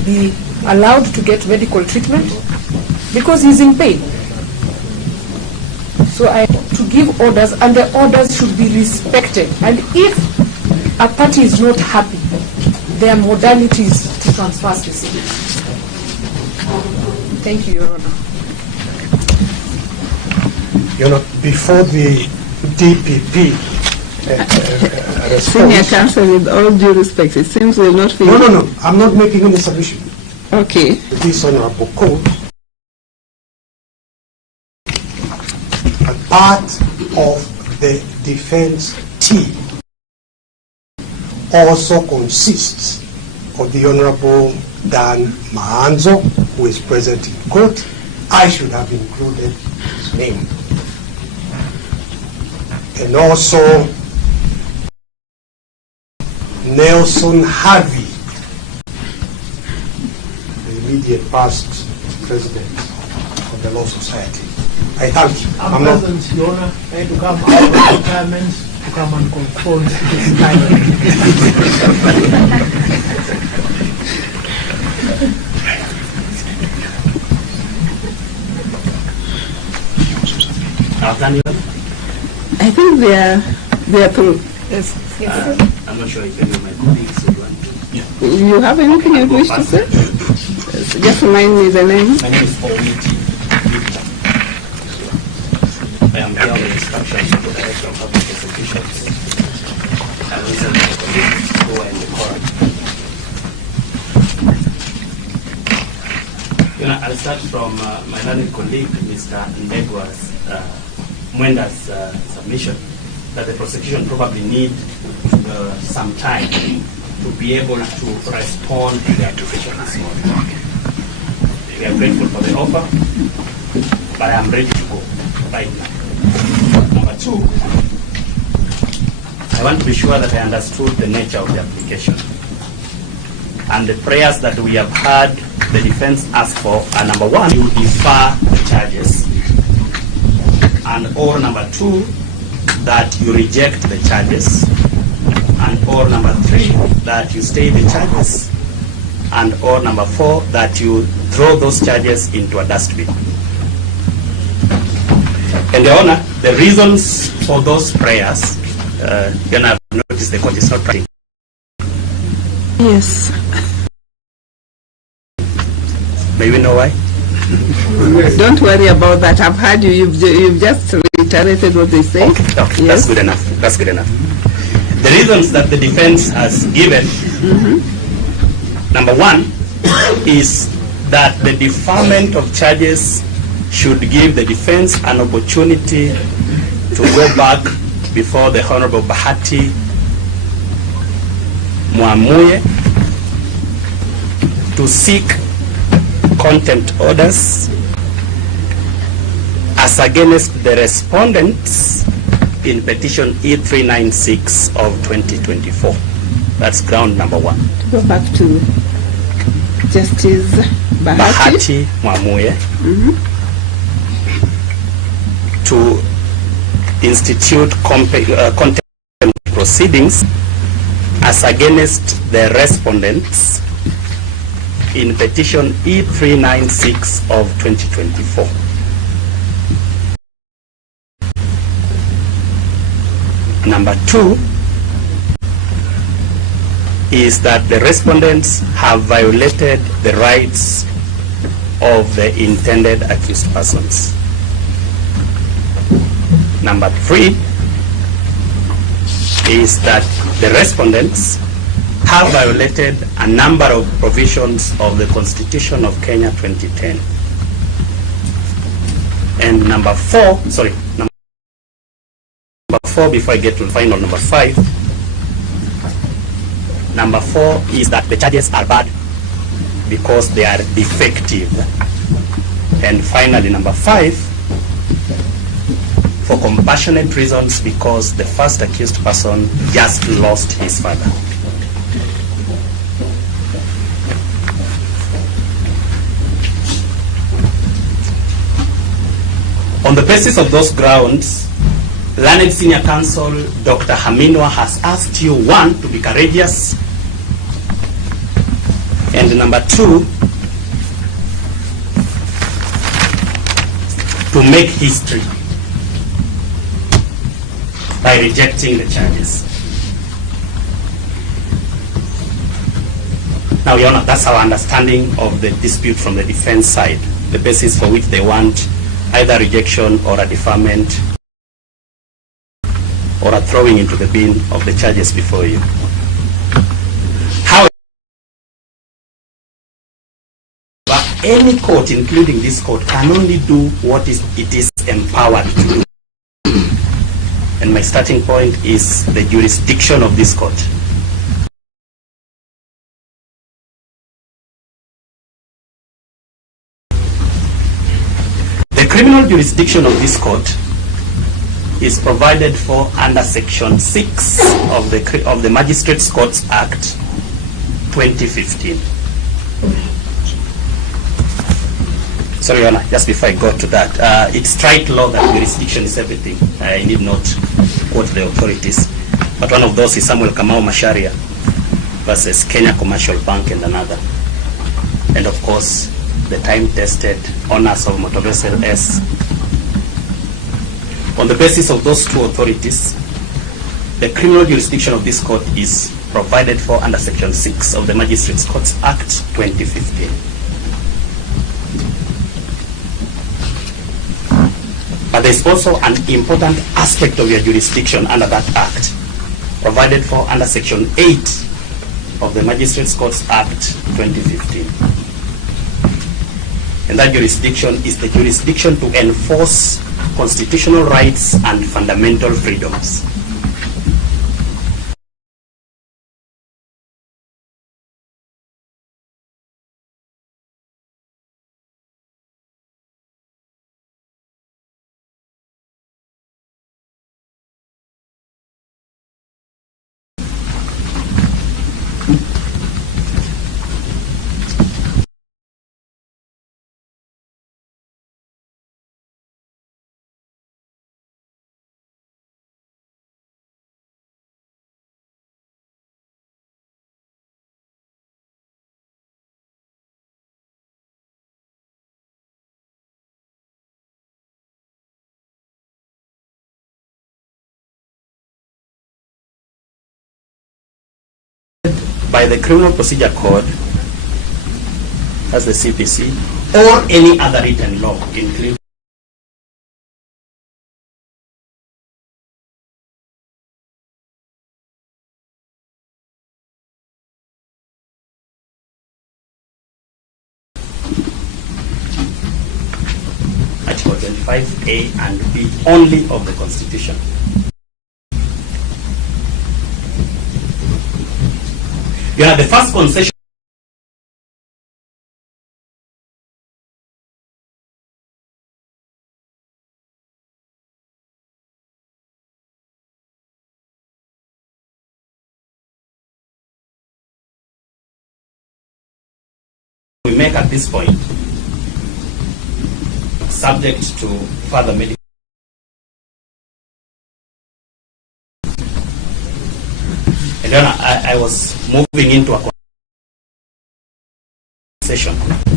Be allowed to get medical treatment because he's in pain. So I to give orders, and the orders should be respected. And if a party is not happy, there are modalities to transfer specifics. Thank you, Your Honor. You know, before the DPP Senior counsel, with all due respect, it seems we'll not feel... No. I'm not making any submission. Okay. This honorable court, a part of the defense team also consists of the Honorable Dan Maanzo, who is present in court. I should have included his name. And also Nelson Harvey, the immediate past president of the Law Society. I thank you. I'm present, Your Honor. I had to come out of retirement to come and confront this time. I think they are through. Yes. I'm not sure if any of my colleagues would want to. You have anything you wish to say? Just remind me the name. My name is I am here on the instructions of the Director of Public Executions. I recently who are in the court. I'll start from my learned colleague, Mr. Ndegwa's Mwenda's submission that the prosecution probably need some time to be able to respond to the application this morning. We are grateful for the offer, but I am ready to go right now. Number two, I want to be sure that I understood the nature of the application. And the prayers that we have heard the defense ask for are, number one, you defer the charges, and or number two, that you reject the charges, and or number three, that you stay the charges, and or number four, that you throw those charges into a dustbin. And Your Honor, the reasons for those prayers, Your Honor, I've noticed the court is not writing. Yes. May we know why? Don't worry about that. I've heard you. You've just reiterated what they say. Okay, yes. That's good enough. That's good enough. The reasons that the defense has given, number one, is that the deferment of charges should give the defense an opportunity to go back before the Honorable Bahati Mwamuye to seek contempt orders as against the respondents in petition E396 of 2024. That's ground number one. To go back to Justice Bahati Mwamuye to institute contempt proceedings as against the respondents in petition E396 of 2024. Number two is that the respondents have violated the rights of the intended accused persons. Number three is that the respondents have violated a number of provisions of the Constitution of Kenya 2010. And number four, before I get to the final number five, number four is that the charges are bad because they are defective. And finally, number five, for compassionate reasons because the first accused person just lost his father. On the basis of those grounds, Learned Senior Counsel Dr. Haminwa has asked you, one, to be courageous, and number two, to make history by rejecting the charges. Now, Your Honor, that's our understanding of the dispute from the defense side, the basis for which they want either rejection or a deferment or a throwing into the bin of the charges before you. However, any court, including this court, can only do what it is empowered to do. And my starting point is the jurisdiction of this court. The criminal jurisdiction of this court is provided for under Section 6 of the Magistrates Courts Act 2015. Sorry, Your Honor, just before I go to that, it's trite law that jurisdiction is everything. I need not quote the authorities, but one of those is Samuel Kamau Macharia versus Kenya Commercial Bank and another. And of course, the time-tested honors of motor vessel S. On the basis of those two authorities, the criminal jurisdiction of this court is provided for under Section 6 of the Magistrates Courts Act 2015. But there is also an important aspect of your jurisdiction under that act, provided for under Section 8 of the Magistrates Courts Act 2015. And that jurisdiction is the jurisdiction to enforce constitutional rights and fundamental freedoms. By the Criminal Procedure Code, as the CPC, or any other written law, including Article 25A and B only of the Constitution. You have the first concession. We make at this point, subject to further medical. And then I was moving into a session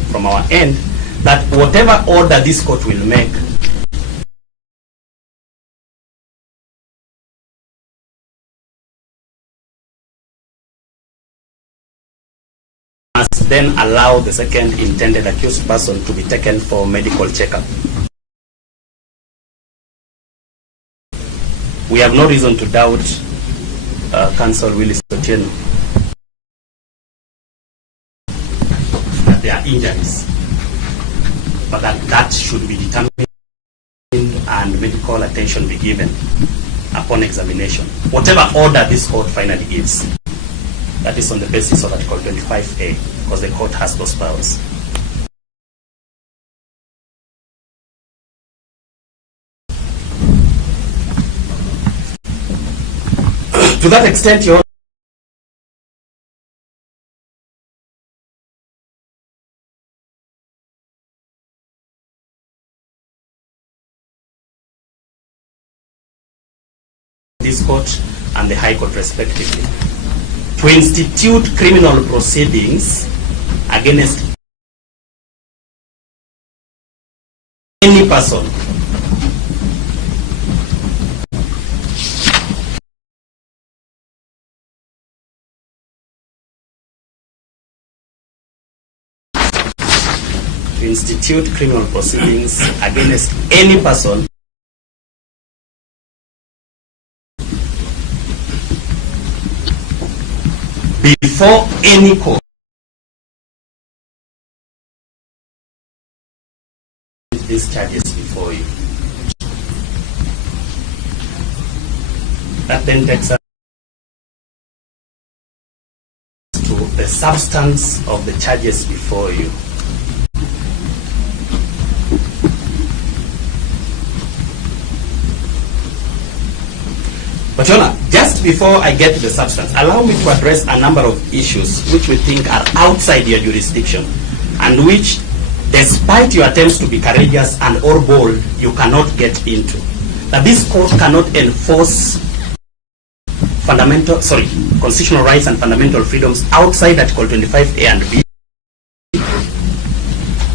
from our end that whatever order this court will make must then allow the second intended accused person to be taken for medical checkup. We have no reason to doubt Counsel Willis Otieno that there are injuries, but that should be determined and medical attention be given upon examination. Whatever order this court finally gives, that is on the basis of Article 25A, because the court has those powers. To that extent, Your this court and the High Court respectively to institute criminal proceedings against any person against any person before any court these charges before you. That then takes us to the substance of the charges before you. But Jonah, just before I get to the substance, allow me to address a number of issues which we think are outside your jurisdiction and which, despite your attempts to be courageous and or bold, you cannot get into. That this court cannot enforce constitutional rights and fundamental freedoms outside Article 25A and B.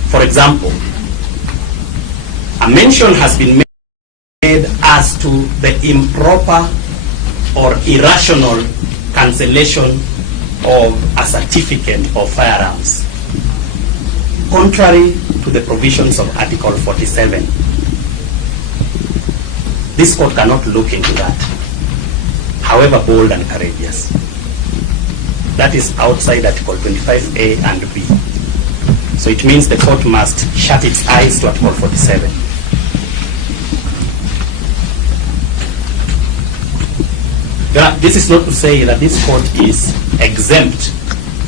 For example, a mention has been made as to the improper or irrational cancellation of a certificate of firearms, contrary to the provisions of Article 47. This court cannot look into that, however bold and courageous. That is outside Article 25A and B. So it means the court must shut its eyes to Article 47. This is not to say that this court is exempt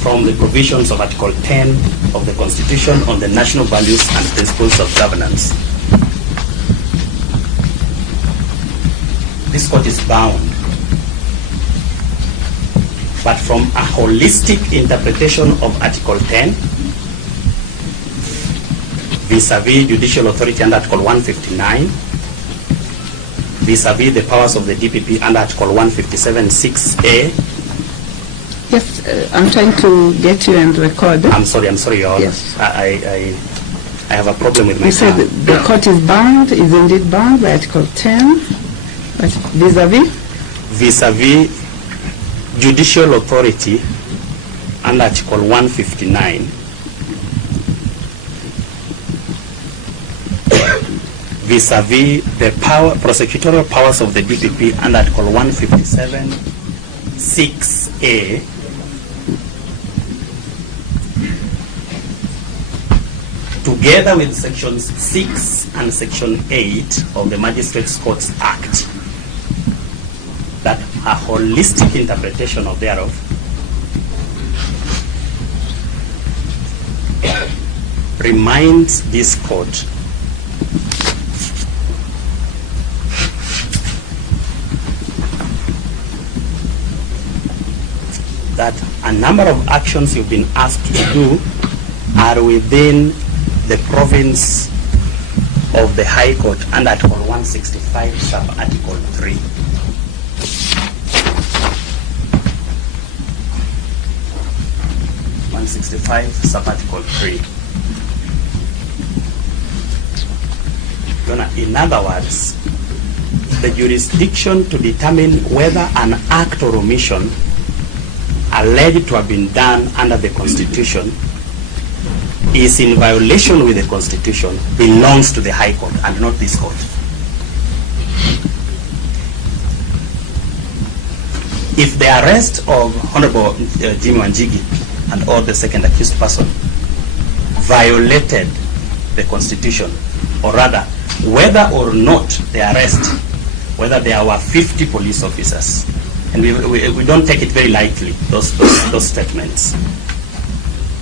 from the provisions of Article 10 of the Constitution on the national values and principles of governance. This court is bound, but from a holistic interpretation of Article 10 vis-a-vis judicial authority under Article 159, vis-a-vis the powers of the DPP under Article 157(6)(a. Yes, I'm trying to get you and record. I'm sorry, Your Honor. Yes. I have a problem with my You said the court is bound, is indeed bound by Article 10, but vis-a-vis? Vis-a-vis judicial authority under Article 159, vis-a-vis the prosecutorial powers of the DPP under Article 157(6)(a, together with Sections 6 and Section 8 of the Magistrates Courts Act, that a holistic interpretation of thereof reminds this court that a number of actions you've been asked to do are within the province of the High Court under Article 165, sub-Article 3. Sub-Article 3. In other words, the jurisdiction to determine whether an act or omission alleged to have been done under the Constitution is in violation with the Constitution belongs to the High Court and not this court. If the arrest of Honorable Jimmy Wanjigis and all the second accused person violated the Constitution, or rather, whether or not the arrest, whether there were 50 police officers, and we don't take it very lightly, those statements,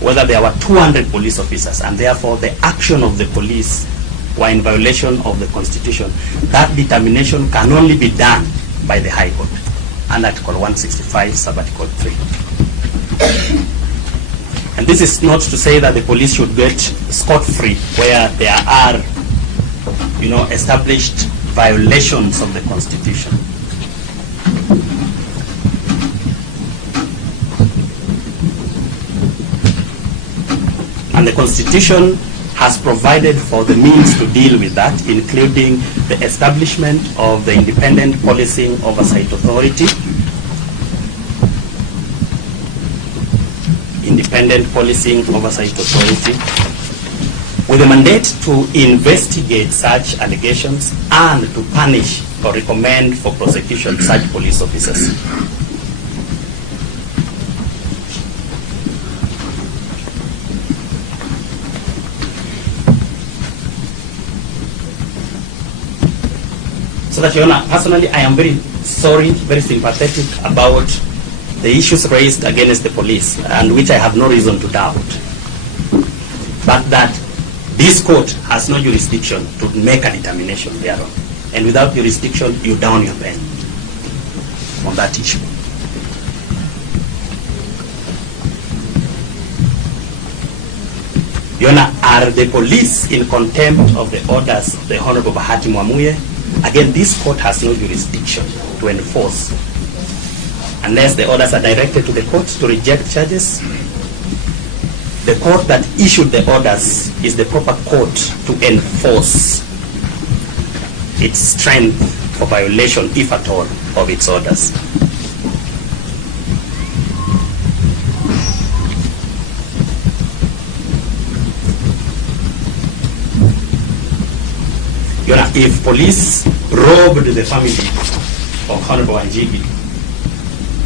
whether there were 200 police officers, and therefore the action of the police were in violation of the Constitution, that determination can only be done by the High Court under Article 165, sub-Article 3. And this is not to say that the police should get scot-free where there are, established violations of the Constitution. And the Constitution has provided for the means to deal with that, including the establishment of the Independent Policing Oversight Authority, Independent Policing Oversight Authority, with a mandate to investigate such allegations and to punish or recommend for prosecution such police officers. So that, Your Honor, personally, I am very sorry, very sympathetic about the issues raised against the police, and which I have no reason to doubt. But that this court has no jurisdiction to make a determination thereon. And without jurisdiction, you down your pen on that issue. Your Honor, are the police in contempt of the orders of the Honorable Bahati Mwamuye? Again, this court has no jurisdiction to enforce unless the orders are directed to the court to reject charges. The court that issued the orders is the proper court to enforce its strength for violation, if at all, of its orders. You know, if police robbed the family of Honorable Wanjigi,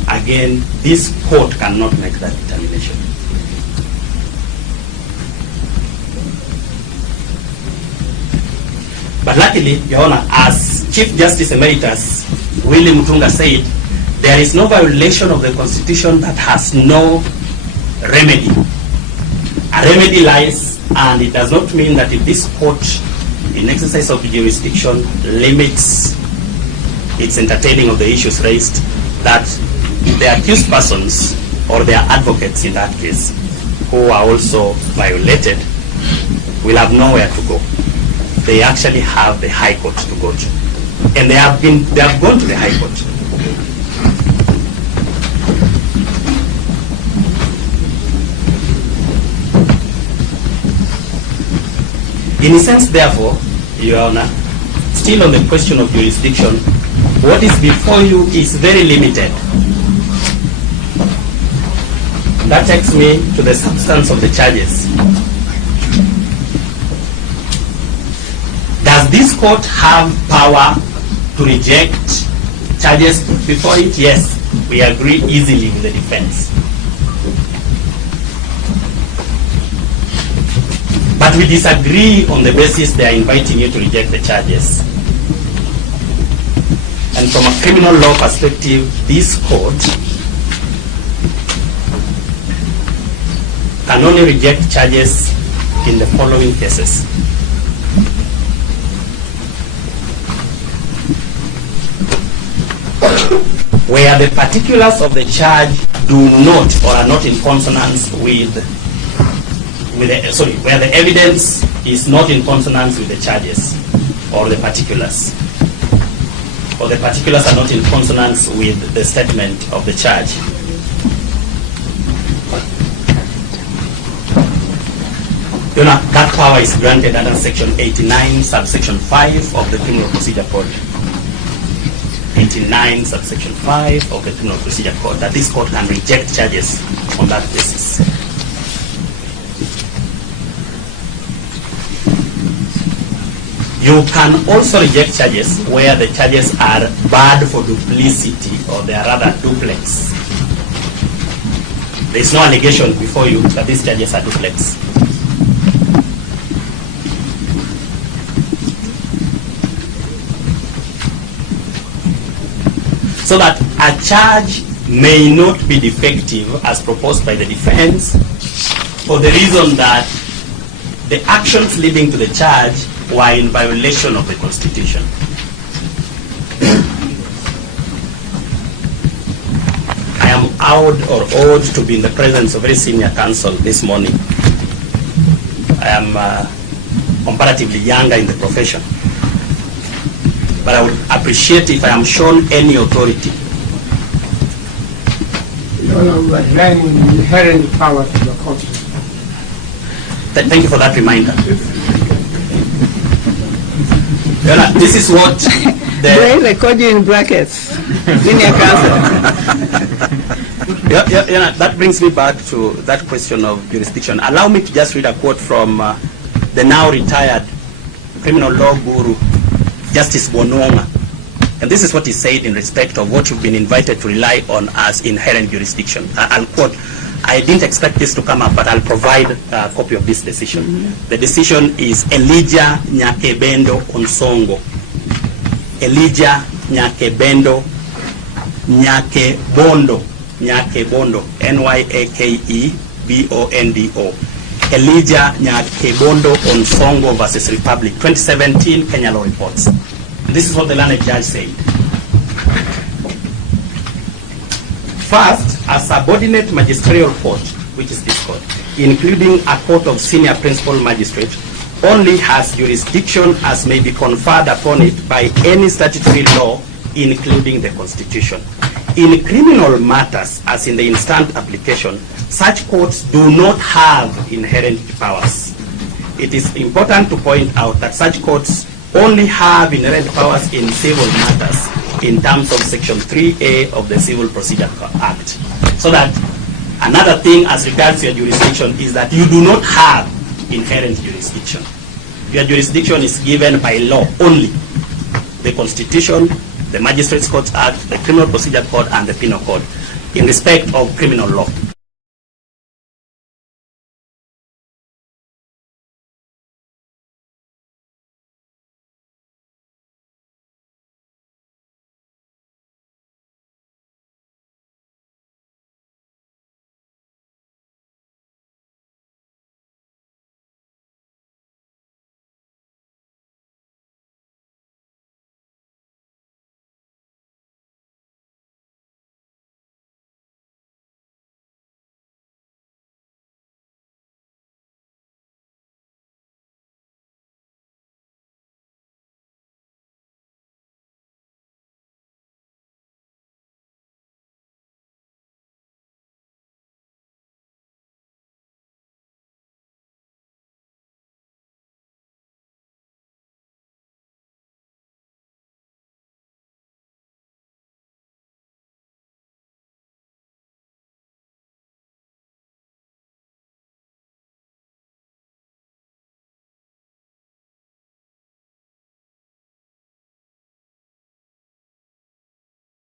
again, this court cannot make that determination. But luckily, Your Honor, as Chief Justice Emeritus Willie Mutunga said, there is no violation of the Constitution that has no remedy. A remedy lies, and it does not mean that if this court, in exercise of the jurisdiction, limits its entertaining of the issues raised, that the accused persons or their advocates in that case, who are also violated, will have nowhere to go. They actually have the High Court to go to, and they have gone to the High Court. In a sense, therefore, Your Honor, still on the question of jurisdiction, what is before you is very limited. That takes me to the substance of the charges. Does this court have power to reject charges before it? Yes, we agree easily with the defense. But we disagree on the basis they are inviting you to reject the charges. And from a criminal law perspective, this court can only reject charges in the following cases. Where the particulars of the charge do not or are not in consonance with where the evidence is not in consonance with the charges or the particulars, or the particulars are not in consonance with the statement of the charge. You know, that power is granted under Section 89, subsection 5 of the Criminal Procedure Code. 89, subsection 5 of the Criminal Procedure Code, that this court can reject charges on that basis. You can also reject charges where the charges are bad for duplicity, or they are rather duplex. There is no allegation before you that these charges are duplex. So that a charge may not be defective as proposed by the defense for the reason that the actions leading to the charge were in violation of the Constitution. I am awed to be in the presence of very senior counsel this morning. I am comparatively younger in the profession, but I would appreciate if I am shown any authority. We're relying on the inherent powers of the court. Thank you for that reminder. This is what they record you in brackets. Senior counsel. That brings me back to that question of jurisdiction. Allow me to just read a quote from the now retired criminal law guru, Justice Bononga. And this is what he said in respect of what you've been invited to rely on as inherent jurisdiction. I'll quote. I didn't expect this to come up, but I'll provide a copy of this decision. Mm-hmm. The decision is Elijah Nyakebendo Onsongo. Elijah Nyakebendo Nyakebondo. Nyakebondo. Elijah Nyakebondo Onsongo versus Republic. 2017 Kenya Law Reports. And this is what the learned judge said. First, a subordinate magisterial court, which is this court, including a court of senior principal magistrate, only has jurisdiction as may be conferred upon it by any statutory law, including the Constitution. In criminal matters, as in the instant application, such courts do not have inherent powers. It is important to point out that such courts only have inherent powers in civil matters, in terms of Section 3A of the Civil Procedure Act. So that another thing as regards your jurisdiction is that you do not have inherent jurisdiction. Your jurisdiction is given by law only. The Constitution, the Magistrates Courts Act, the Criminal Procedure Code, and the Penal Code, in respect of criminal law.